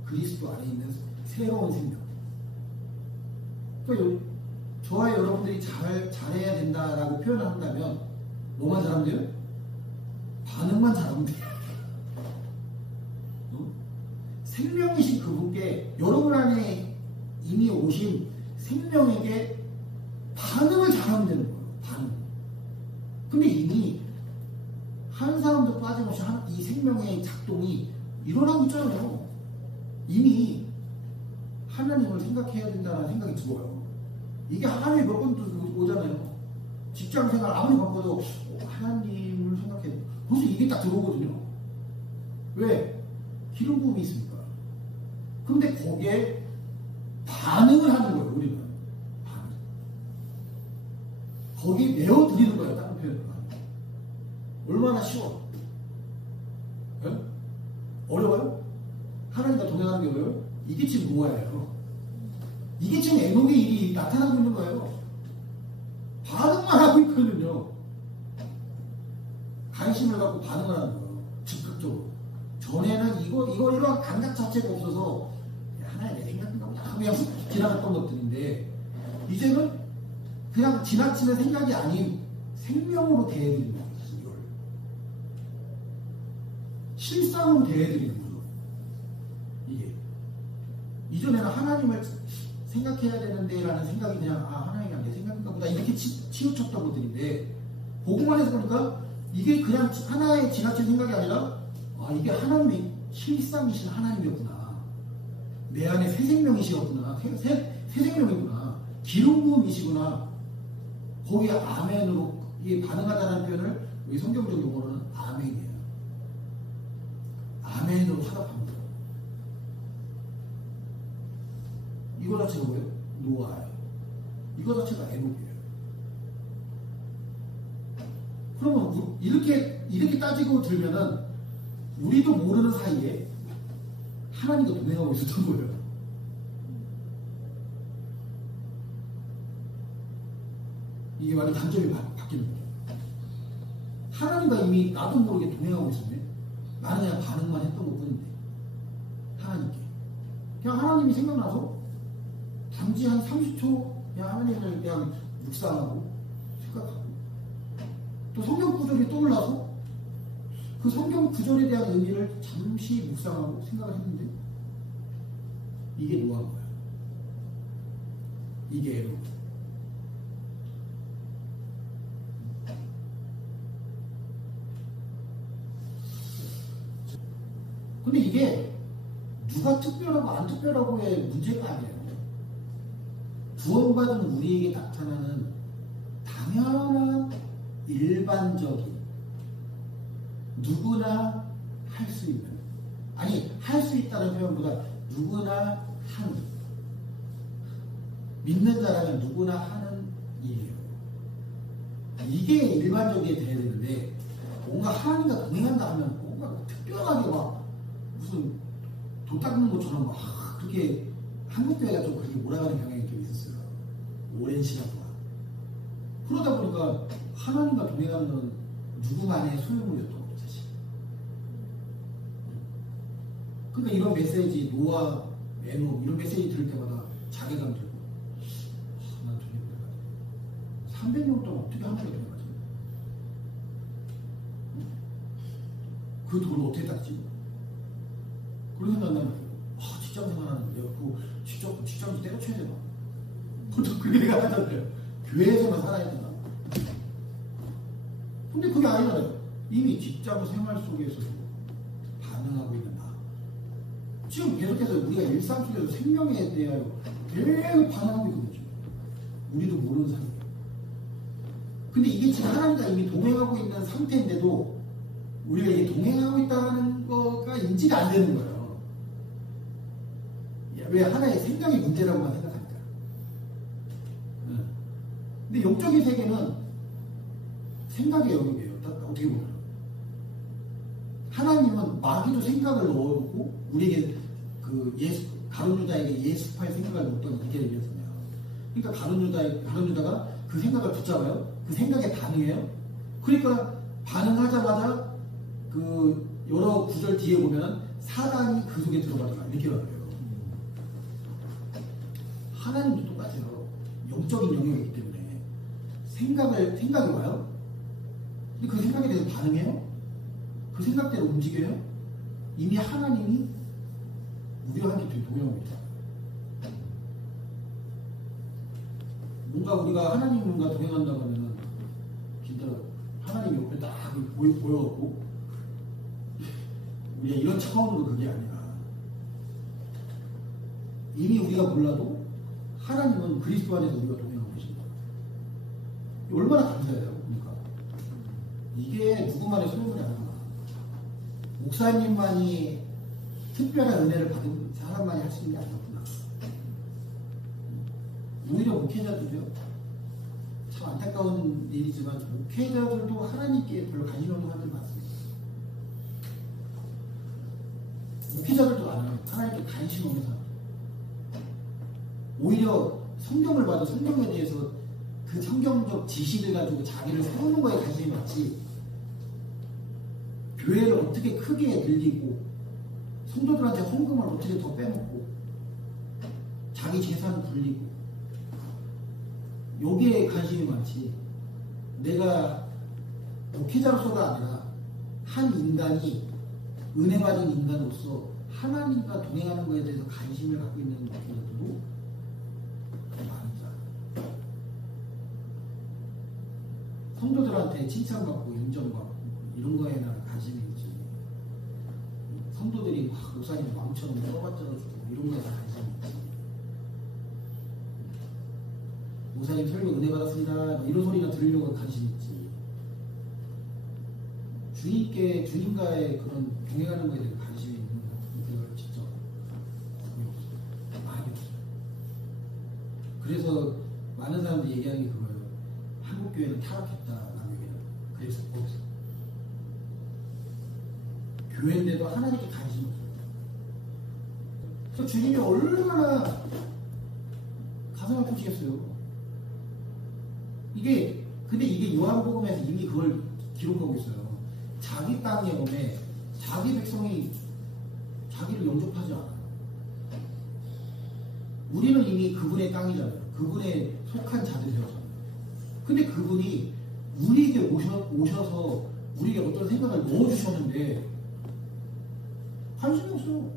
그리스도 안에 있는 새로운 생명. 그러니까 저와 여러분들이 잘해야 된다라고 표현을 한다면 뭐만 잘하면 돼요? 반응만 잘하면 돼요. 생명이신 그분께 여러분 안에 이미 오신 생명에게 반응을 잘하면 되는 거예요. 반응. 근데 이미 한 사람도 빠짐없이 이 생명의 작동이 일어나고 있잖아요. 이미 하나님을 생각해야 된다는 생각이 들어요. 이게 하나님이 몇 번도 오잖아요. 직장생활 아무리 바빠도 하나님을 생각해. 벌써 이게 딱 들어오거든요. 왜? 기름 부음이 있으니까. 근데 거기에 반응을 하는 거예요, 우리는. 반응. 거기에 내어드리는 거예요, 다른 표현으로. 얼마나 쉬워? 네? 어려워요? 하나님과 동행하는 게 어려워요? 이게 지금 노아예요. 이게 지금 에녹의 일이 나타나고 있는 거예요. 반응만 하고 있거든요. 관심을 갖고 반응을 하는 거예요. 적극적으로. 전에는 이런 감각 자체가 없어서 하나의 내 생각인가 보다 하면 지나갔던 것들인데 이제는 그냥 지나치는 생각이 아닌 생명으로 대해드리는 거예요. 이걸 실상으로 대해드리는 거예요. 이게 이전에는 하나님을 생각해야 되는데 라는 생각이 그냥 하나님이 내 생각인가 보다 이렇게 치우쳤던 것들인데 복음 안에서 보니까 이게 그냥 하나의 지나친 생각이 아니라 이게 하나님의 실상이신 하나님이었구나. 내 안에 새 생명이시였구나. 새 생명이구나. 기름 부음이시구나. 거기에 아멘으로 이게 반응하다는 표현을 우리 성경적 용어로는 아멘이에요. 아멘으로 화답하는 거예요. 이거 자체가 뭐예요? 노아예요. 이거 자체가 에녹이에요. 그러면 이렇게 따지고 들면은 우리도 모르는 사이에 하나님과 동행하고 있었던 거예요. 이게 완전 관점이 바뀌는 거예요. 하나님과 이미 나도 모르게 동행하고 있었네. 나는 그냥 반응만 했던 것 뿐인데 하나님께 그냥 하나님이 생각나서 단지 한 30초 그냥 하나님을 그냥 묵상하고 생각하고 또 성경 구절이 떠올라서 그 성경 구절에 대한 의미를 잠시 묵상하고 생각을 했는데 이게 노아인 거야. 이게 에녹. 근데 이게 누가 특별하고 안 특별하고의 문제가 아니에요. 구원받은 우리에게 나타나는 당연한 일반적인 누구나 할 수 있는, 아니 할 수 있다는 표현보다 누구나 하는, 믿는 자라면 누구나 하는 일이에요. 이게 일반적이게 돼야 되는데 뭔가 하나님과 동행한다 하면 뭔가 특별하게 막 무슨 도 닦는 것처럼 막 그렇게 한국교회가 좀 그렇게 몰아가는 경향이 좀 있었어요. 오랜 시간 동안. 그러다 보니까 하나님과 동행하는 건 누구만의 소유물이었던 거죠, 사실. 그러니까 이런 메시지, 노아, 에녹 이런 메시지 들을 때마다 자괴감 들고, 난 동행 못해가지고 300년 동안 어떻게 하나님과 동행하지? 그 돌을 어떻게 닦지? 그런 생각 나면 직장 생활하는데 내가 그 직장도 때려쳐야 되나? 보통 그게 내가 하잖아요. 교회에서만 살아야 되나? 근데 그게 아니잖아요. 이미 직장 생활 속에서도 반응하고 있는 나. 지금 계속해서 우리가 일상 속에서 생명에 대하여 계속 반응하고 있거든요. 우리도 모르는 사이에. 근데 이게 지금 하나님과 이미 동행하고 있는 상태인데도 우리가 이게 동행하고 있다는 거가 인지가 안 되는 거예요. 왜 하나의 생각의 문제라고만 생각하니까. 근데 영적인 세계는 생각의 영역이에요. 어떻게 보면. 하나님은 마귀도 생각을 넣어놓고 우리에게 그 가룟 유다에게 예습할 생각을 넣었던 이게 위해서냐. 그러니까 가룟 유다가 그 생각을 붙잡아요. 그 생각에 반응해요. 그러니까 반응하자마자 그 여러 구절 뒤에 보면 사단이 그 속에 들어가더라. 이렇게 말해요. 하나님도 똑같아요. 영적인 영역이기 때문에 생각이 와요. 근데 그 생각에 대해서 반응해요. 그 생각대로 움직여요. 이미 하나님이 우리와 함께 동행하고 있다. 뭔가 우리가 하나님과 동행한다고 하면은 진짜 하나님 옆에 딱 보여갖고 우리가 이런 차원으로 그게 아니라 이미 우리가 몰라도 하나님은 그리스도 안에서 우리가 동행하고 계신다. 얼마나 감사해요. 그러니까 이게 누구만의 소유물이 아니구나. 목사님만이 특별한 은혜를 받은 사람만이 할 수 있는 게 아니었구나. 오히려 목회자들도요. 참 안타까운 일이지만 목회자들도 하나님께 별로 관심 없는 사람들이 많습니다. 목회자들도 많아요. 하나님께 관심 없는 사람. 오히려 성경을 봐도 성경에 대해서 그 성경적 지식을 가지고 자기를 세우는 거에 관심이 많지, 교회를 어떻게 크게 늘리고 성도들한테 헌금을 어떻게 더 빼먹고 자기 재산 불리고 여기에 관심이 많지, 내가 목회자로서가 아니라 한 인간이 은혜 받은 인간으로서 하나님과 동행하는 것에 대해서 관심을 갖고 있는 목회자들도 성도들한테 칭찬받고 인정받고 이런 거에나 관심이 있지. 성도들이 막 목사님 왕처럼 써봤자주고 이런 거에나 관심이 있지. 목사님 설교 은혜 받았습니다 이런 소리나 들으려고 관심이 있지. 주님과의 그런 동행하는 거에 대해 관심이 있는 목회자를 직접 많이 없어요. 그래서 많은 사람들이 얘기하는 게 그거예요. 한국교회는 타락했다, 남교회는. 그래서 거기서 교회인데도 하나님께 관심이 없어요. 그래서 주님이 얼마나 가슴 아프시겠어요. 근데 이게 요한복음에서 이미 그걸 기록하고 있어요. 자기 땅에 오매 자기 백성이 자기를 영접하지 않아요. 우리는 이미 그분의 땅이잖아요. 그분의 속한 자들이잖아요. 근데 그분이 우리에게 오셔서 우리에게 어떤 생각을 넣어주셨는데 관심이 없어.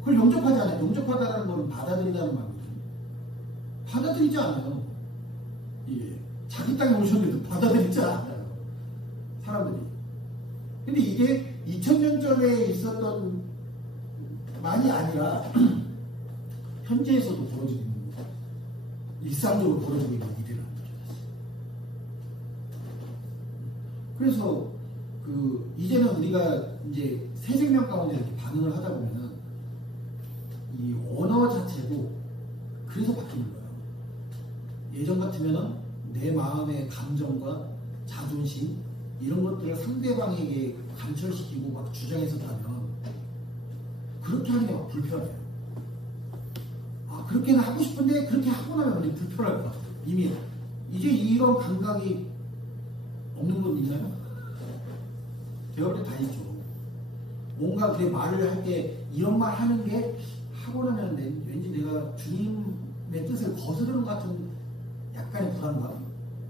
그걸 영접하지 않아요. 영접하다는 건 받아들인다는 말이거든요. 받아들이지 않아요. 예. 자기 땅에 오셨는데도 받아들이지 않아요. 사람들이. 근데 이게 2000년 전에 있었던 만이 아니라 현재에서도 벌어지고 있는 거예요. 일상적으로 벌어지고 있는 일이라는 거죠. 그래서 이제는 우리가 이제 새 생명 가운데 이렇게 반응을 하다 보면은 이 언어 자체도 그래서 바뀌는 거예요. 예전 같으면은 내 마음의 감정과 자존심 이런 것들을 상대방에게 관철시키고 막 주장했었다면 그렇게 하는 게 막 불편해요. 아, 그렇게는 하고 싶은데 그렇게 하고 나면 우리 불편할 것 같아요. 이미 이제 이런 감각이 없는 분 있나요? 제가 볼 때 다 있죠. 뭔가 그 말을 할 때 이런 말 하는 게 하고 나면 왠지 내가 주님의 뜻을 거스르는 것 같은 약간의 불안감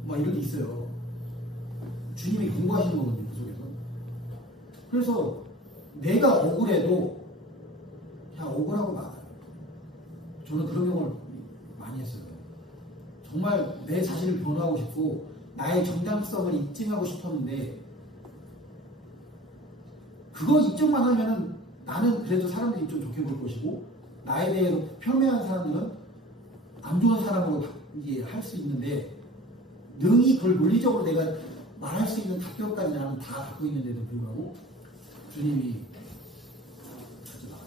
막 이런 게 있어요. 주님이 공부하시는 거거든요, 그 속에서. 그래서 내가 억울해도 그냥 억울하고 말아요. 저는 그런 경험을 많이 했어요. 정말 내 자신을 변화하고 싶고 나의 정당성을 입증하고 싶었는데 그거 입증만 하면은 나는 그래도 사람들이 좀 좋게 볼 것이고 나에 대해 폄훼한 사람들은 안 좋은 사람으로 이게 할 수 있는데 능히 그걸 논리적으로 내가 말할 수 있는 답변까지 나는 다 갖고 있는데도 불구하고 주님이 하지 마라.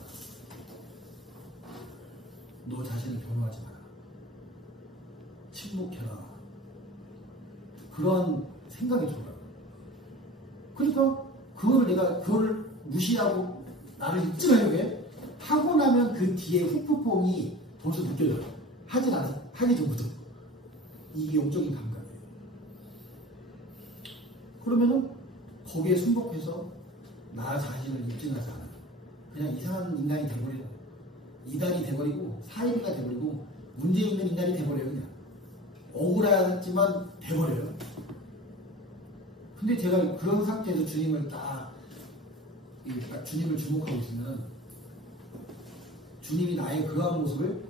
너 자신을 변호하지 마라. 침묵해라. 그런 생각이 들어요. 그러니까 그걸 무시하고 나를 입증하려고 해. 하고 나면 그 뒤에 후폭풍이 벌써 느껴져요. 하기 전부터. 이게 영적인 감각이에요. 그러면은 거기에 순복해서 나 자신을 입증하지 않아요. 그냥 이상한 인간이 돼버려요. 이단이 돼버리고 사이비가 돼버리고 문제 있는 인간이 돼버려요. 그냥 억울하지만 돼버려요. 근데 제가 그런 상태에서 주님을 주님을 주목하고 있으면 주님이 나의 그러한 모습을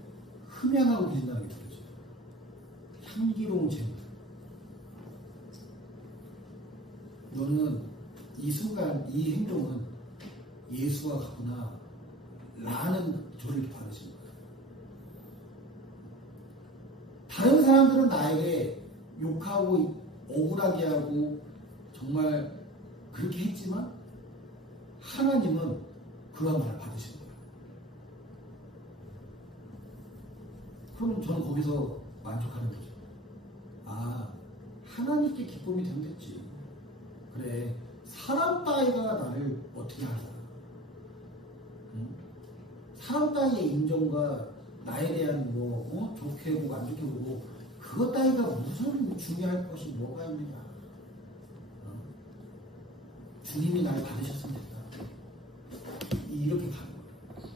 흠양하고 계신다는 게 느껴져요. 향기로운 제물. 너는 이 순간, 이 행동은 예수가 가구나 라는 저를 받으신 거예요. 다른 사람들은 나에게 욕하고 억울하게 하고 정말 그렇게 했지만 하나님은 그런 말을 받으신 거예요. 그럼 저는 거기서 만족하는 거죠. 아, 하나님께 기쁨이 되면 됐지. 그래, 사람 따위가 나를 어떻게 하잖아. 응? 사람 따위의 인정과 나에 대한 좋게 보고 안 좋게 보고 그것 따위가 무슨 중요할 것이 뭐가 있느냐. 주님이 날 받으셨으면 됐다. 이렇게 가는 거예요.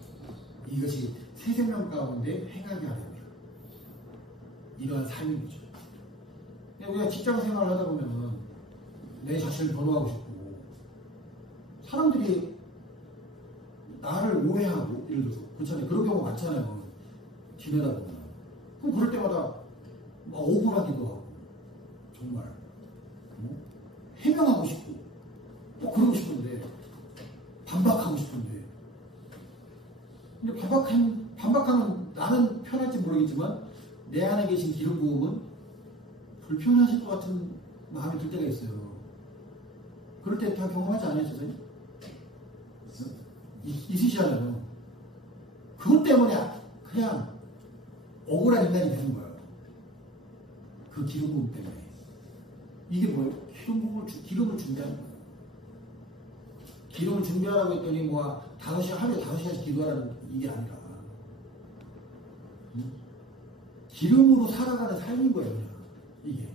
이것이 새 생명 가운데 행하게 하는 이러한 삶이죠. 우리가 직장 생활을 하다 보면은 내 자신을 변호하고 싶고 사람들이 나를 오해하고 예를 들어서 그렇잖아요. 그런 경우 많잖아요. 지내다 보면. 그럼 그럴 때마다 막 억울하기도 하고 정말 해명하고 싶고 그러고 싶은데 반박하고 싶은데 근데 반박하면 나는 편할지 모르겠지만 내 안에 계신 기름 부음은 불편하실 것 같은 마음이 들 때가 있어요. 그럴 때 다 경험하지 않아요, 선생님? 있으시잖아요. 그것 때문에 그냥 억울한 인간이 되는 거예요. 그 기름 부음 때문에. 이게 뭐예요? 기름을 준비하는 거예요. 기름을 준비하라고 했더니 하루에 5시간씩 기도하라는 이게 아니라 기름으로 살아가는 삶인 거예요. 그냥. 이게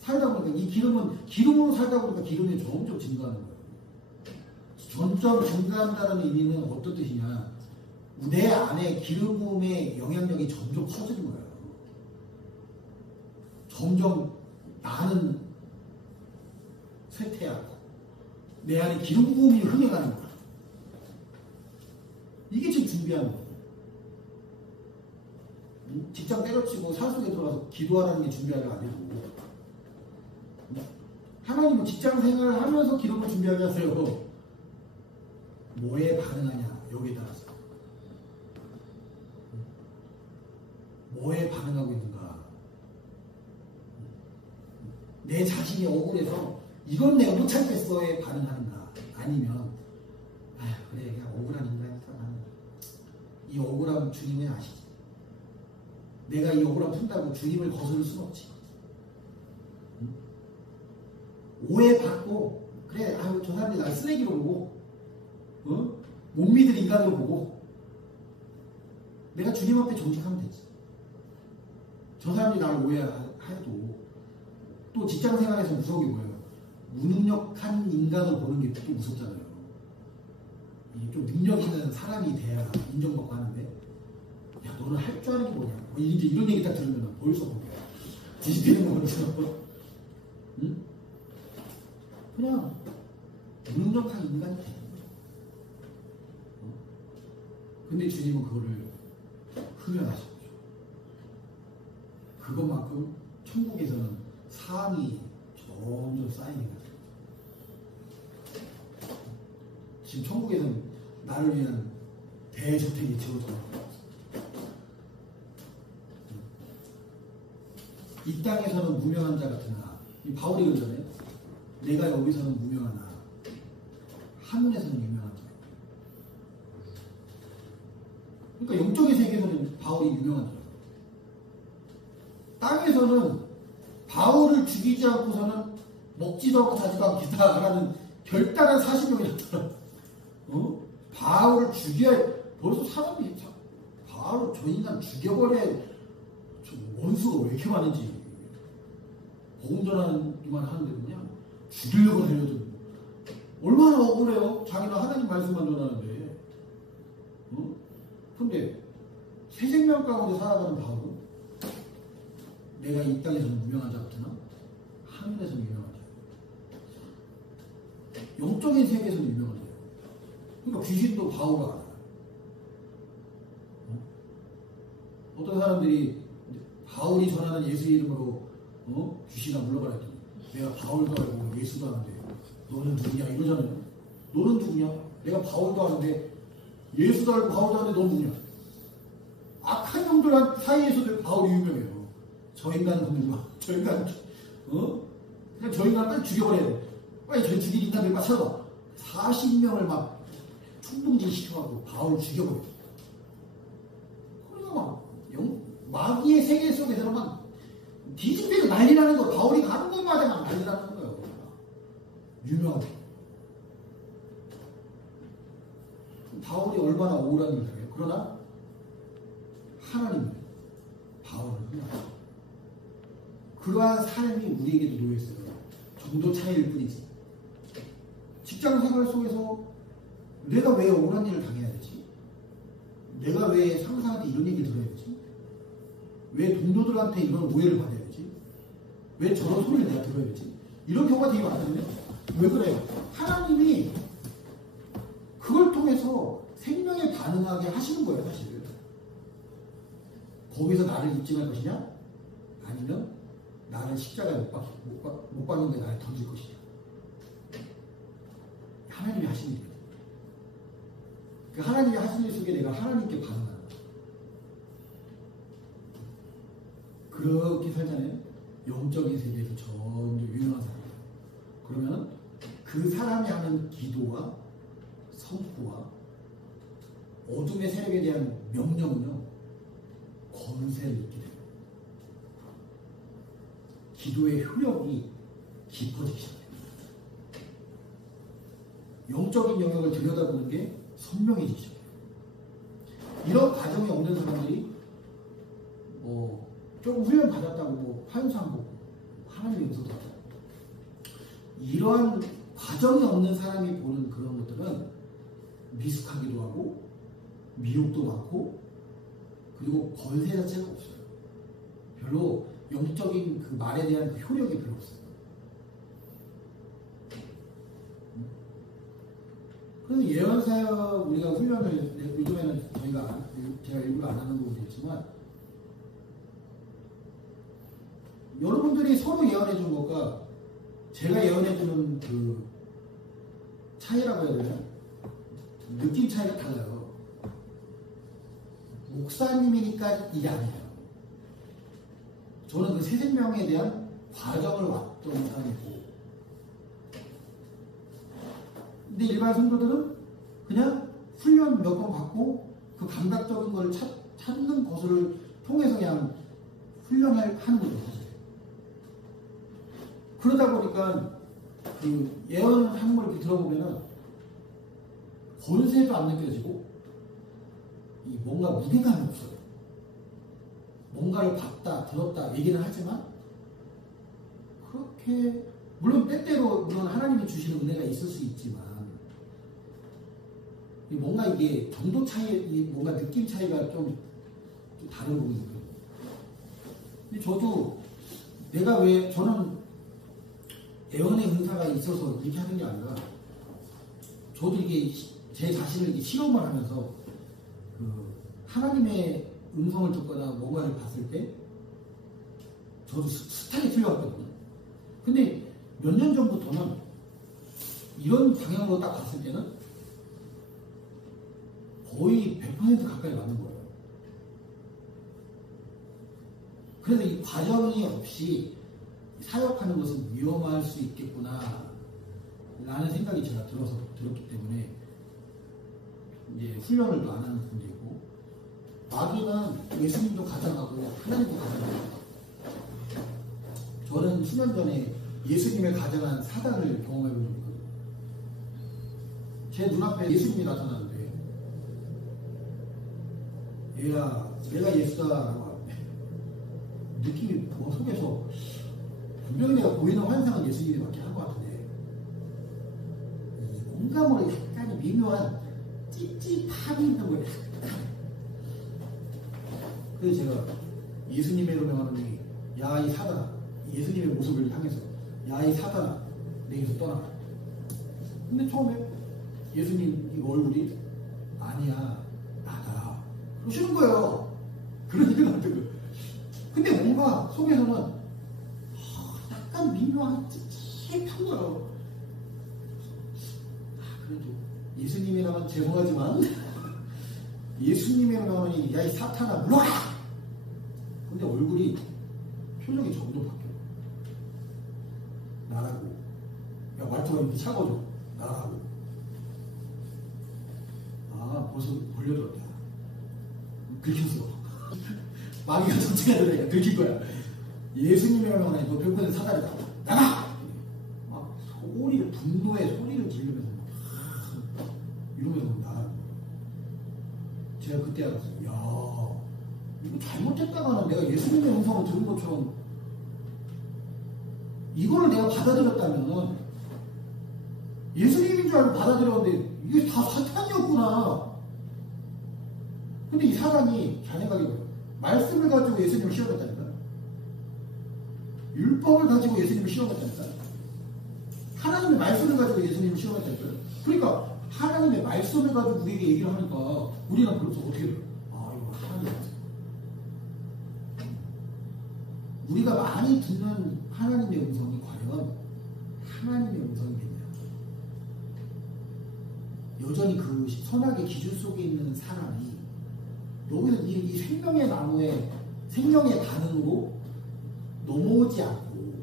살다 보니까 이 기름으로 살다 보니까 기름이 점점 증가하는 거예요. 점점 증가한다는 의미는 어떤 뜻이냐? 내 안에 기름의 영향력이 점점 커지는 거예요. 점점 나는 쇠퇴하고 내 안에 기름 부음이 흥해가는 거야. 이게 지금 준비하는 거예요. 직장 때려치고 산 속에 들어가서 기도하라는 게 준비하는 게 아니고 하나님은 직장 생활을 하면서 기록을 준비하게 하세요. 뭐에 반응하냐, 여기에 따라서. 뭐에 반응하고 있는가. 내 자신이 억울해서 이건 내가 못 참겠어에 반응하는가. 아니면, 그래, 그냥 억울한 인간이다. 나는. 이 억울함 주님이 아시지. 내가 이 억울함 푼다고 주님을 거스를 수는 없지. 오해받고, 그래, 저 사람들이 날 쓰레기로 보고, 못 믿을 인간으로 보고, 내가 주님 앞에 정직하면 되지. 저 사람들이 나를 오해해도, 또 직장 생활에서 무서운 게 뭐예요? 무능력한 인간을 보는 게 또 무섭잖아요. 좀 능력 있는 사람이 돼야 인정받고 하는데, 야, 너는 할 줄 아는 게 뭐냐? 이제 이런 얘기 딱 들으면 벌써 보게. 뒤집히는 거죠. 응? 그냥 무능력한 인간이 되는 거예요. 근데 주님은 그거를 흠연하신 거죠. 그것만큼 천국에서는 상이 점점 쌓이는 거죠. 지금 천국에서는 나를 위한 대저택이 지어져 있어요. 이 땅에서는 무명한 자 같으나, 이 바울이 그러잖아요. 내가 여기서는 무명하나 하늘에서는 유명한 자. 그러니까 영적인 세계에서는 바울이 유명한 자예요. 땅에서는 바울을 죽이지 않고서는 먹지도 않고 자지도 않겠다라는 결단한 40명이 나타나. 바울을 죽여야, 벌써 사람이 바울 저 인간 죽여버려. 저 원수가 왜 이렇게 많은지. 복음 전하기만 하는데 그냥 죽이려고 하려도 얼마나 억울해요. 자기는 하나님 말씀만 전하는데. 근데 새 생명 가운데 살아가는 바울은 내가 이 땅에서는 무명한 자 같으나 하늘에서는 유명한 자. 영적인 세계에서는 유명한 자예요. 그러니까 귀신도 바울을 알아요. 어떤 사람들이 바울이 전하는 예수 이름으로 귀신아 물러가라 했더니 내가 바울도 알고 예수도 아는데 너는 누구냐 이러잖아요. 너는 누구냐? 내가 바울도 아는데 예수도 알고 바울도 아는데 너는 누구냐? 악한 놈들 사이에서도 바울이 유명해요. 저 인간은 누구냐? 저 인간 그냥 저 인간 빨리 죽여버려야 돼. 빨리 저 죽인 인간들 막 찾아봐. 40명을 막 충동질 시켜갖고 바울을 죽여버려. 그러니까 막 마귀의 세계 속에서는 막 뒤집히고 난리 나는 거. 바울이 가는 곳마다 막 난리 나는 거예요. 유명하게. 바울이 얼마나 억울한 일이에요. 그러나 하나님은 바울을 흠양하죠. 그러한 삶이 우리에게도 놓여있어요. 정도 차이일 뿐이지. 직장 생활 속에서 내가 왜 억울한 일을 당해야 되지? 내가 왜 상사한테 이런 얘기를 들어야 되지? 왜 동료들한테 이런 오해를 받아야 되지? 왜 저런 소리를 내가 들어야 되지? 이런 경우가 되게 많거든요. 왜 그래요? 하나님이 그걸 통해서 생명에 반응하게 하시는 거예요, 사실. 거기서 나를 입증할 것이냐? 아니면 나를 십자가에 못 박는데 나를 던질 것이냐? 하나님이 하시는 일이에요. 그 하나님이 하시는 일 속에 내가 하나님께 반응하는 거예요. 그렇게 살잖아요. 영적인 세계에서 점점 유명한 사람이에요. 그러면 그 사람이 하는 기도와 선포와 어둠의 세력에 대한 명령은요, 권세를 잊게 돼요. 기도의 효력이 깊어지기 시작해요. 영적인 영역을 들여다보는 게 선명해지기 시작해요. 이런 과정이 없는 사람들이 조금 훈련 받았다고 환상 보고 하나님의 음성 듣고 이러한 과정이 없는 사람이 보는 그런 것들은 미숙하기도 하고 미혹도 많고 그리고 권세 자체가 없어요. 별로 영적인 그 말에 대한 그 효력이 별로 없어요. 그래서 예언사역 우리가 훈련을 요즘에는 제가 일부러 안 하는 부분도 있지만 여러분들이 서로 예언해 준 것과 제가 예언해주는 그 차이라고 해야 되나? 느낌 차이가 달라요. 목사님이니까 이게 아니에요. 저는 그 새 생명에 대한 과정을 왔던 사람이고, 근데 일반 성도들은 그냥 훈련 몇 번 받고 그 감각적인 걸 찾는 것을 통해서 그냥 훈련을 하는 거죠, 사실. 그러다 보니까 그 예언하는 걸 이렇게 들어보면은 권세도 안 느껴지고 이 뭔가 무게감이 없어요. 뭔가를 봤다, 들었다 얘기는 하지만 그렇게 물론 때때로 물론 하나님이 주시는 은혜가 있을 수 있지만 뭔가 이게 정도 차이, 뭔가 느낌 차이가 좀 다른 부분이 있거든요. 근데 저도 내가 왜 저는 예언의 은사가 있어서 이렇게 하는 게 아니라 저도 이게 제 자신을 이렇게 실험을 하면서 그 하나님의 음성을 듣거나 뭔가를 봤을 때 저도 스타일이 틀려왔거든요. 근데 몇 년 전부터는 이런 방향으로 딱 봤을 때는 거의 100% 가까이 맞는 거예요. 그래서 이 과정이 없이 사역하는 것은 위험할 수 있겠구나 라는 생각이 제가 들었기 때문에 이제 훈련을 또 안 하는 분도 있고, 마귀는 예수님도 가장하고 하나님도 가장하고, 저는 수년 전에 예수님을 가장한 사단을 경험해 본 적이 있거든요. 제 눈앞에 예수님이 나타나는데 얘야 내가 예수다 라고 하는데 느낌이 뭐 속에서 분명히 내가 보이는 환상은 예수님이 맞게 한 것 같은데 뭔가 모르게 약간의 미묘한 찝찝함이 있는 거예요. 그래서 제가 예수님의 명하노니 야 이 사단아, 예수님의 모습을 향해서 야 이 사단아 내게서 떠나라. 근데 처음에 예수님 이 얼굴이 아니야 나다 그러시는 거예요. 그러니까 안 되고. 근데 뭔가 속에서는 약간 미묘하게 찝찝한 거예요. 그래도 예수님이라면 죄송하지만 예수님이라면 야 이 사탄아 물러가. 근데 얼굴이 표정이 점점 바뀌어요. 나라고. 야 말투가 이렇게 차가워져. 나라고. 아 벌써 걸려들었다. 들켰어. 마귀가 전체가 들어가니까 들킬 거야. 예수님이라면 너 100% 사단이다. 나가! 막 소리를 분노의 소리를 지르면서 막 이러면서 나가는 거야. 제가 그때 알았어요. 야 이거 잘못했다가는 내가 예수님의 음성을 들은 것처럼 이거를 내가 받아들였다면 예수님인 줄 알고 받아들였는데 이게 다 사탄이었구나. 근데 이 사람이 잘 생각해봐요. 말씀을 가지고 예수님을 시험했다니까. 율법을 가지고 예수님을 시험했다니까. 하나님의 말씀을 가지고 예수님을 시험했다니까. 그러니까 하나님의 말씀을 가지고 우리에게 얘기를 하니까 우리는 그래서 어떻게 돼요? 아 이거 하나님의 말씀. 우리가 많이 듣는 하나님의 음성이 과연 하나님의 음성이겠냐. 여전히 그 선악의 기준 속에 있는 사람이 여기서 이 생명의 나무의 생명의 반응으로 넘어오지 않고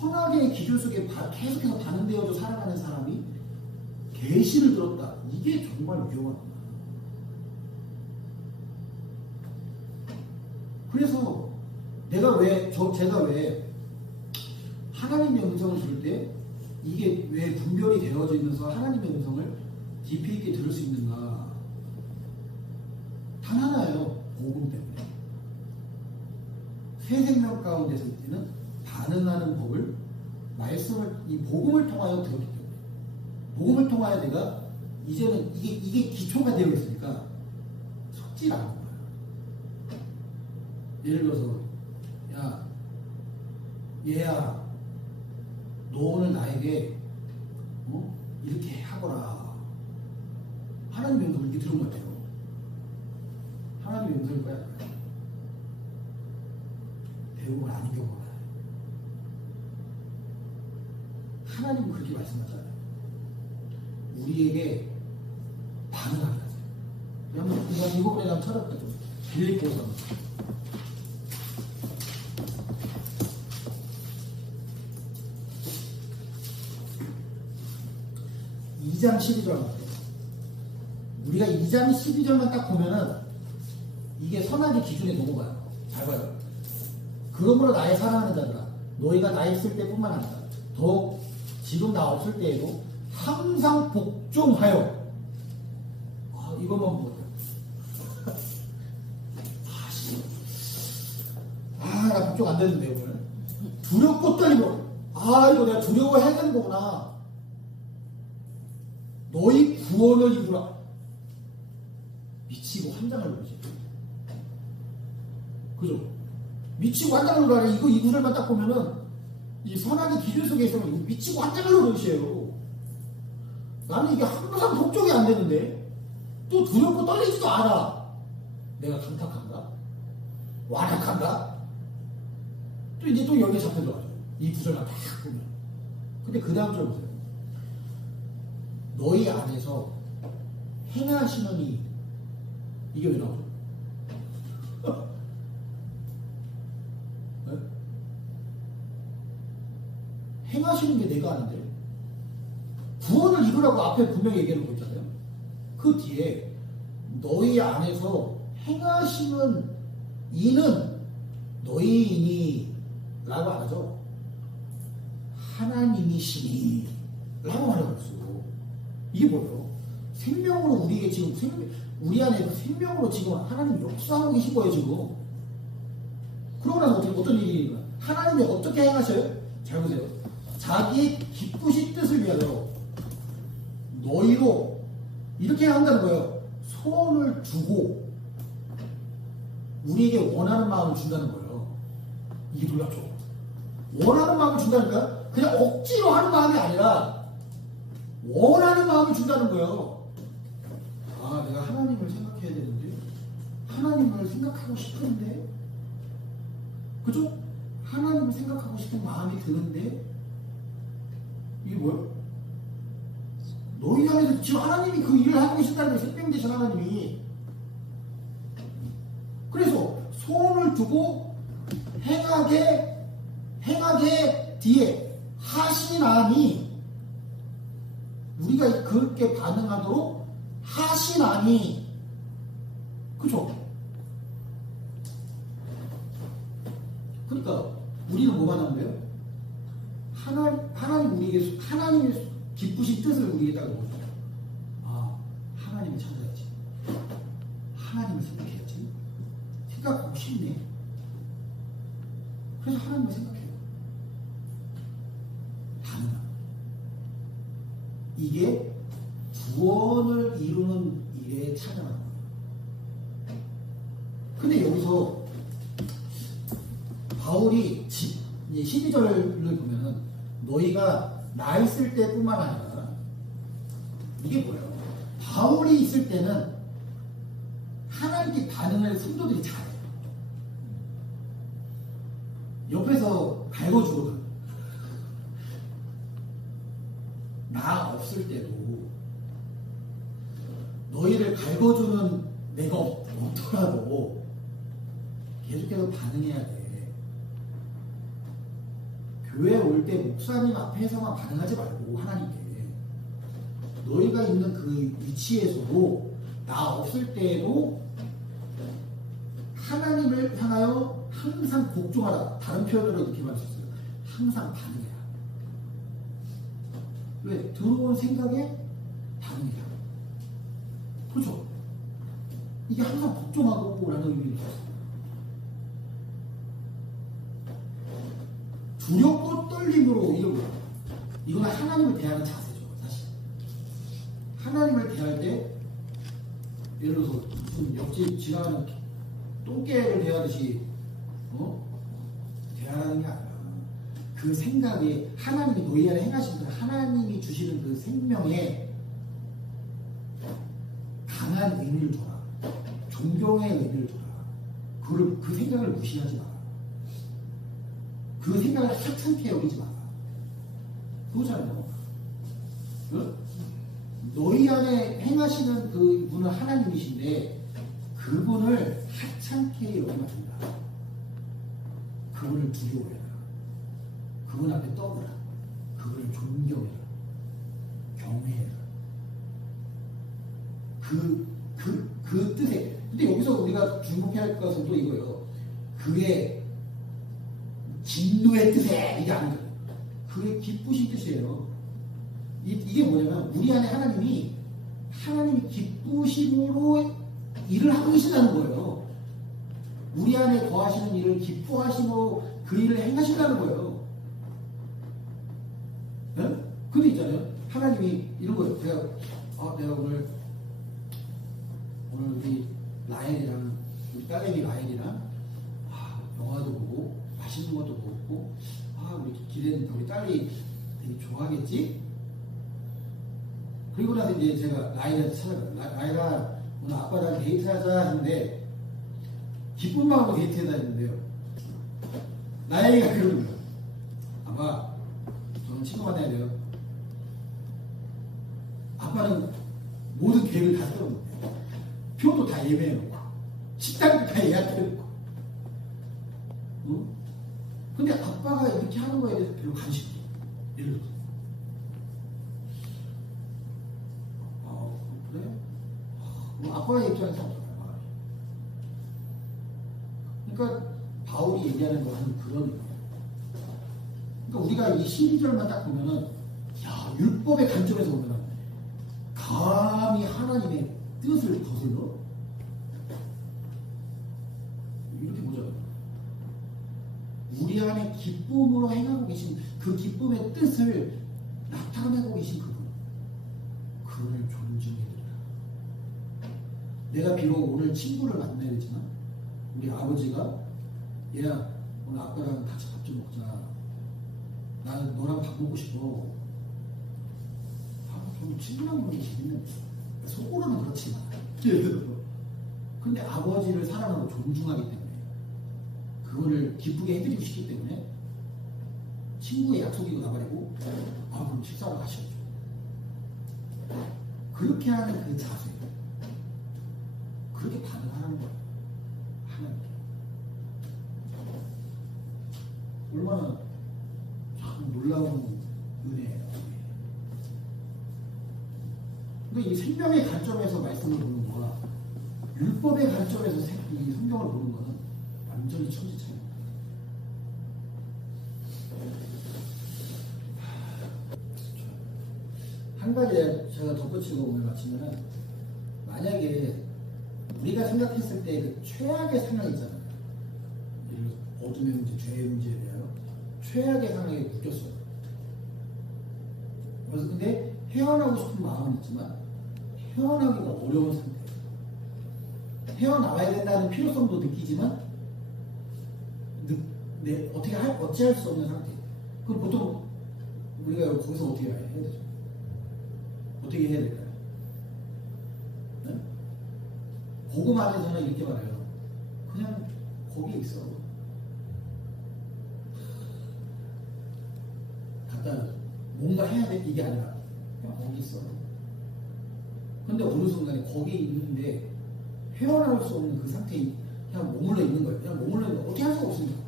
선악의 기준 속에 계속해서 반응되어져 살아가는 사람이 계시를 들었다. 이게 정말 위험하구나. 그래서 제가 왜 하나님의 음성을 들을 때 이게 왜 분별이 되어져 있면서 하나님의 음성을 깊이 있게 들을 수 있는가? 단 하나예요. 복음 때문에. 새 생명 가운데서 있는 반응하는 법을 이 복음을 통하여 들었기 때문에. 복음을 통하여 내가 이제는 이게 기초가 되어 있으니까 속지 않는 거야. 예를 들어서 야 얘야 너 오늘 나에게 이렇게 하거라. 하나님의 음성을 이렇게 들은 것 같아요. 하나님의 음성일 거야. 대부분 아닌 경우가 많아요. 하나님은 그렇게 말씀하잖아요. 우리에게 반응하게 하세요. 한번 우리가 이번에 한번 찾아볼까요? 빌립보서 2장 12절. 우리가 2장 12절만 딱 보면은 이게 선악의 기준에 넘어가요. 잘 봐요. 그러므로 나의 사랑하는 자들아, 너희가 나 있을 때뿐만 아니라 더욱 지금 나 없을 때에도 항상 복종하여. 이것만 보세요. 나 복종 안 되는데 오늘. 두렵고 떨리고. 이거 내가 두려워해야 되는 거구나. 너희 구원을 이루라. 미치고 환장을 누르지. 그죠? 미치고 환장을 누르라. 이 구절만 딱 보면은 이 선악의 기준 속에 있으면 미치고 환장을 누르시에요. 나는 이게 항상 복종이 안 되는데 또 두렵고 떨리지도 않아. 내가 감탁한가? 완악한가? 또 이제 또 여기에 잡혀 들어가죠. 이 구절만 딱 보면. 근데 그 다음 절 보세요. 너희 안에서 행하시느니. 이게 왜 나오죠? 네? 행하시는 게 내가 아닌데 구원을 이루라고 앞에 분명히 얘기해놓고 있잖아요. 그 뒤에 너희 안에서 행하시는 이는 너희이니 라고 안 하죠. 하나님이시니 라고 말하고 있어요. 이게 뭐예요? 생명으로 우리에게 지금 우리 안에 생명으로 지금 하나님이 역사하고 계신 거예요 지금. 그러고 나서 어떤 일이 일어나요? 하나님이 어떻게 행하셔요? 잘 보세요. 자기 기쁘신 뜻을 위하여 너희로 이렇게 한다는 거예요. 소원을 주고 우리에게 원하는 마음을 준다는 거예요. 이게 놀랍죠? 원하는 마음을 준다니까 그냥 억지로 하는 마음이 아니라 원하는 마음을 준다는 거예요. 내가 하나님을 생각해야 되는데 하나님을 생각하고 싶은데 그죠? 하나님을 생각하고 싶은 마음이 드는데 이게 뭐야? 너희 안에서 지금 하나님이 그 일을 하고 계신다는 거예요. 생명 되신 하나님이. 그래서 소원을 두고 행하게 뒤에 하시나니 우리가 그렇게 반응하도록 하시나니. 그죠? 그러니까 우리는 뭐가 나온 거예요? 하나님 우리에게 하나님의 기쁘신 뜻을 우리에게 딱 넣어줘요. 하나님을 찾아야지. 하나님을 생각해야지. 생각하고 싶네. 그래서 하나님을 생각해요. 반응. 이게 구원을 이루는 일에 찾아가는 거예요. 근데 여기서 바울이 12절을 보면은 너희가 나 있을 때뿐만 아니라 이게 뭐예요? 바울이 있을 때는 하나님께 반응을 성도들이 잘해요. 옆에서 갈궈주거든. 나 없을 때도 너희를 갈궈주는 내가 없더라도 계속해서 반응해야 돼. 교회 올 때 목사님 앞에서만 반응하지 말고 하나님께 너희가 있는 그 위치에서도 나 없을 때에도 하나님을 향하여 항상 복종하라. 다른 표현으로 이렇게 말했어요. 항상 반응해라. 왜? 들어온 생각에 반응해라. 그렇죠? 이게 항상 복종하고 라는 의미를 줬어요. 두렵고 떨림으로 이건 하나님을 대하는 자세죠. 사실 하나님을 대할 때 예를 들어서 무슨 옆집 지나가는 똥개를 대하듯이 대하는 게 아니라 그 생각에 하나님이 너희 안에 행하신 그 하나님이 주시는 그 생명에 강한 의미를 둬라. 존경의 의미를 둬라. 그 생각을 무시하지 마라. 그 생각을 하찮게 여기지 마라. 그거잖아요. 응? 너희 안에 행하시는 그 분은 하나님이신데 그분을 하찮게 여기면 된다. 그분을 두려워해라. 그분 앞에 떠들라. 그분을 존경해라. 경외해라. 그 뜻에. 근데 여기서 우리가 주목해야 할 것은 또 이거예요. 그의 진노의 뜻에 이게 아니거든요. 그의 기쁘신 뜻이에요. 이게 뭐냐면 우리 안에 하나님이 기쁘심으로 일을 하고 계시다는 거예요. 우리 안에 거하시는 일을 기뻐하심으로 그 일을 행하신다는 거예요. 네? 근데 있잖아요. 하나님이 이런 거예요. 내가 오늘 우리 라헬이랑 우리 딸내미 라헬이랑 영화도 보고 맛있는 것도 먹고 우리 기대는 우리 딸이 되게 좋아하겠지? 그리고 나서 이제 제가 라헬한테 찾아가요. 라헬아 오늘 아빠랑 데이트하자 했는데 기쁜 마음으로 데이트하자 했는데요. 라헬이가 그러는 거예요. 아빠 저는 친구 만나야 돼요. 아빠는 모든 계획을 다 세워놓고 표도 다 예매해놓고 식당도 다 예약해놓고 근데 아빠가 이렇게 하는 거에 대해서 별로 관심이 없어요. 예를 들어서 그래? 아빠의 입장에서 어떨까요? 그러니까 바울이 얘기하는 거는 그런 거예요. 그러니까 우리가 이 12절만 딱 보면은 율법의 관점에서 보면은 감히 하나님의 뜻을 거슬러? 이렇게 보죠. 우리 안에 기쁨으로 행하고 계신 그 기쁨의 뜻을 나타내고 계신 그분을 존중해드리라. 내가 비록 오늘 친구를 만나야 되지만 우리 아버지가 얘야 오늘 아빠랑 같이 밥 좀 먹자. 나는 너랑 밥 먹고 싶어. 좀 친구랑 먹는 게 재밌는 속으로는 그렇지만 근데 아버지를 사랑하고 존중하기 때문에 그거를 기쁘게 해드리고 싶기 때문에 친구의 약속이고 나발이고 그럼 식사하러 가시죠. 그렇게 하는 그 자세 그렇게 반응하는 거예요. 하나님께 얼마나 참 놀라운 은혜예요. 그러니까 이 생명의 관점에서 말씀을 보는 거와 율법의 관점에서 이 성경을 보는 거는 완전히 천지 차이입니다. 한 가지 제가 덧붙이고 오늘 마치면은 만약에 우리가 생각했을 때 그 최악의 상황 있잖아요. 어둠의 문제, 죄의 문제에 대하여 최악의 상황에 묶였어요. 그래서 근데 헤어나고 싶은 마음은 있지만 헤어나기가 어려운 상태예요. 헤어나와야 된다는 필요성도 느끼지만 어찌할 수 없는 상태. 그럼 보통 우리가 거기서 어떻게 해야 되죠? 어떻게 해야 될까요? 네? 복음 안에서는 이렇게 말해요. 그냥 거기에 있어. 갖다 뭔가 해야 돼 이게 아니라 그냥 거기 있어. 근데 어느 순간에 거기에 있는데 헤어나올 수 없는 그 상태에 그냥 머물러 있는 거예요. 그냥 머물러 있는 거 어떻게 할 수가 없습니다.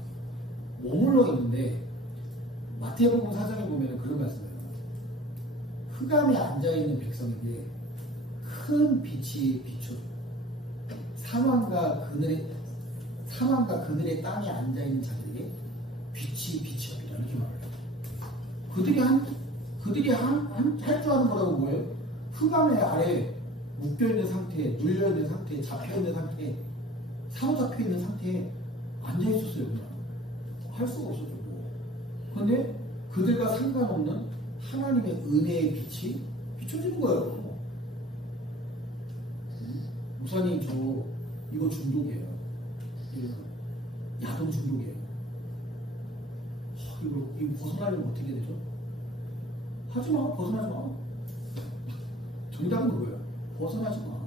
머물러 있는데 마태복음 4장에 보면 그런 말씀이에요. 흑암에 앉아있는 백성에게 큰 빛이 비추 사망과 그늘의 땅에 앉아있는 자들에게 빛이 비치옵니다. 이렇게 말해요. 그들이 할 줄 아는 거라고 뭐예요? 흑암의 아래 묶여있는 상태에, 눌려있는 상태에, 잡혀있는 상태에, 사로잡혀있는 상태에 앉아있었어요. 그냥. 할 수가 없었죠. 그런데 그들과 상관없는 하나님의 은혜의 빛이 비춰지는 거예요. 목사님 저 이거 중독이에요. 야동 중독이에요. 이거 벗어나려면 어떻게 되죠? 하지마. 벗어나지 마. 정답은 그거예요. 벗어나지 마.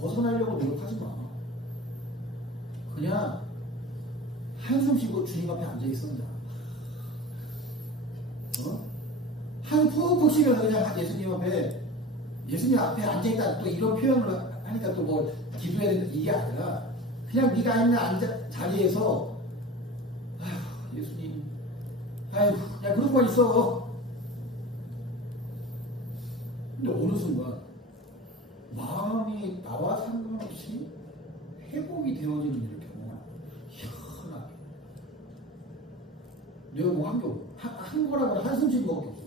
벗어나려고 노력하지 마. 그냥 한숨 쉬고 주님 앞에 앉아있었냐. 한숨 푹푹 쉬면서 그냥 예수님 앞에 앉아있다 또 이런 표현을 하니까 또 뭐 기도해야 된다 이게 아니라 그냥 네가 있는 자리에서 아휴 예수님 아휴 그냥 그러고만 있어. 근데 어느 순간 마음이 나와 상관없이 회복이 되어지는 이런 경우가 희한하게 내가 뭐 한 거라고 한숨 쉬는 것밖에 없어.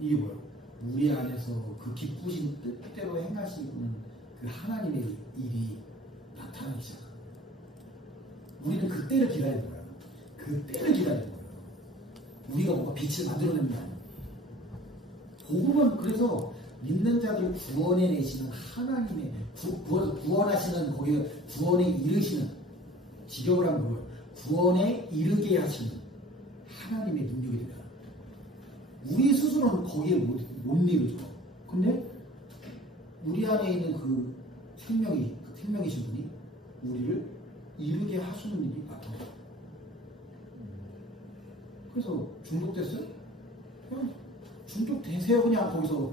이게 뭐야? 우리 안에서 그 기쁘신 뜻대로 행하시는 그 하나님의 일이 나타나기 시작합니다. 우리는 그때를 기다리는 거야. 그때를 기다리는 거야. 우리가 뭔가 빛을 만들어내는 게 아니야. 복음은 그래서 믿는 자들 구원해 내시는 하나님의 구원하시는 거기에 구원에 이르시는 직역을 하면 뭐예요? 구원에 이르게 하시는 하나님의 능력이 된다. 우리 스스로는 거기에 못 이르죠. 근데 우리 안에 있는 그 생명이신 분이 우리를 이르게 하시는 일이 나타나요. 그래서 중독됐어요? 그냥 중독되세요. 그냥 거기서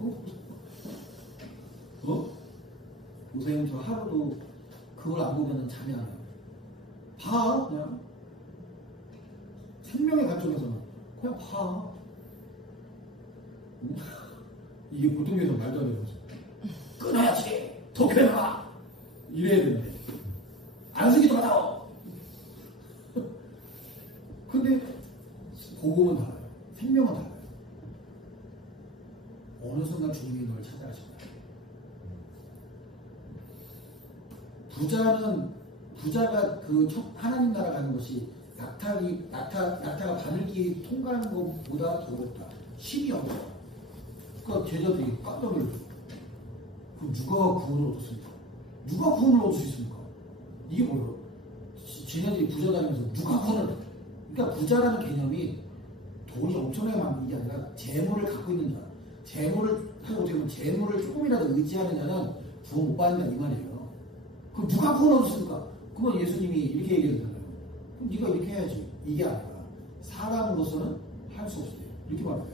요새 저 하루도 그걸 안 보면 잠이 안 와요. 봐 그냥 생명의 관점에서는 그냥 봐. 이게 보통 여자 말도 안 되는 거죠. 끊어야지. 도쿄에가 이래야 되는데 안 쓰기도 하다오. 근데 복음은 달라요. 생명은 달라요. 어느 순간 주님이 널 찾아가십니다. 부자가 그 하나님 나라 가는 것이 낙타가 바늘길 통과하는 것보다 더 어렵다. 힘이 없다. 그러니까 제자들이 깜짝 놀랐어요. 그럼 누가 구원을 얻었습니까? 누가 구원을 얻을 수 있습니까? 이게 뭐예요? 쟤네들이 부자 다니면서 누가 구원을 그러니까 부자라는 개념이 돈이 엄청나게 많은 게 아니라 재물을 갖고 있는 자. 재물을 어떻게 보면 재물을 조금이라도 의지하는 자는 구원 못 받는다 이 말이에요. 그럼 누가 구원 얻었습니까? 그건 예수님이 이렇게 얘기하잖아요. 그럼 네가 이렇게 해야지. 이게 아니라 사람으로서는 할 수 없어요. 이렇게 말해요.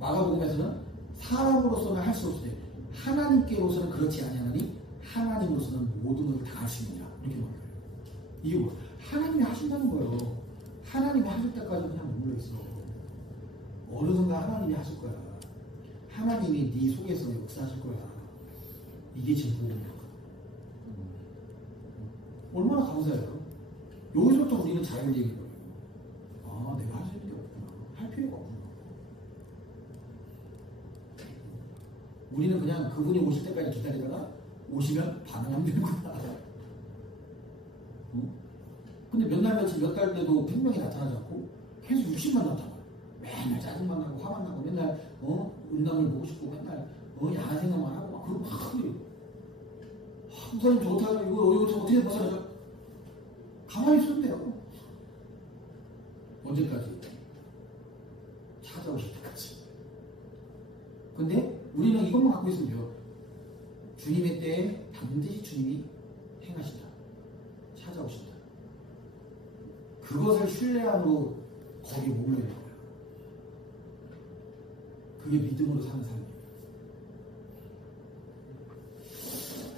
마가복음에서는 사람으로서는 할 수 없으되 하나님께로서는 그렇지 아니하나니 하나님으로서는 모든 것을 다 하시느냐 이렇게 말해요. 이게 뭐 하나님이 하신다는 거예요. 하나님이 하실 때까지 그냥 머물러 있어. 어느 순간 하나님이 하실 거야. 하나님이 네 속에서 역사하실 거야. 이게 지금 복음이야. 얼마나 감사해요. 여기서부터 우리는 자유를 얘기해요. 아, 내가 할 수 있는 게 없구나. 할 필요가 없구나. 우리는 그냥 그분이 오실 때까지 기다리다가 오시면 반응하면 되는구나. 응? 근데 몇 날 며칠 몇 달 때도 분명히 나타나지 않고 계속 60만 나타나. 맨날 짜증만 나고 화만 나고 맨날 음담을 보고 싶고 맨날 야한 생각만 하고 막 그러고 막 그래요. 목사님 좋다 이거 어떻게 벗어나죠? 가만히 있으면 돼요. 언제까지? 찾아오실 때까지. 근데 우리는 이것만 갖고 있으면 돼요. 주님의 때에 반드시 주님이 행하신다. 찾아오신다. 그것을 신뢰함으로 거기에 머물러야 돼요. 그게 믿음으로 사는 삶이에요.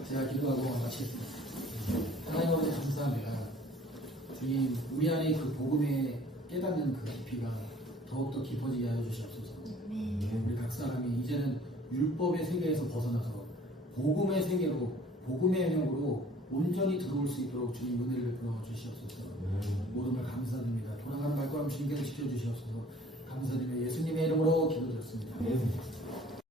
제가 기도하고 마치겠습니다. 하나님 아버지 감사합니다. 주님, 우리 안에 그 복음에 깨닫는 그 깊이가 더욱더 깊어지게 하여 주시옵소서. 우리 각 사람이 이제는 율법의 세계에서 벗어나서 복음의 세계로, 복음의 영역으로 온전히 들어올 수 있도록 주님 은혜를 베풀어 주시옵소서. 모든 걸 감사드립니다. 돌아가는 발걸음 주님께서 지켜주시옵소서. 감사드리며 예수님의 이름으로 기도드렸습니다.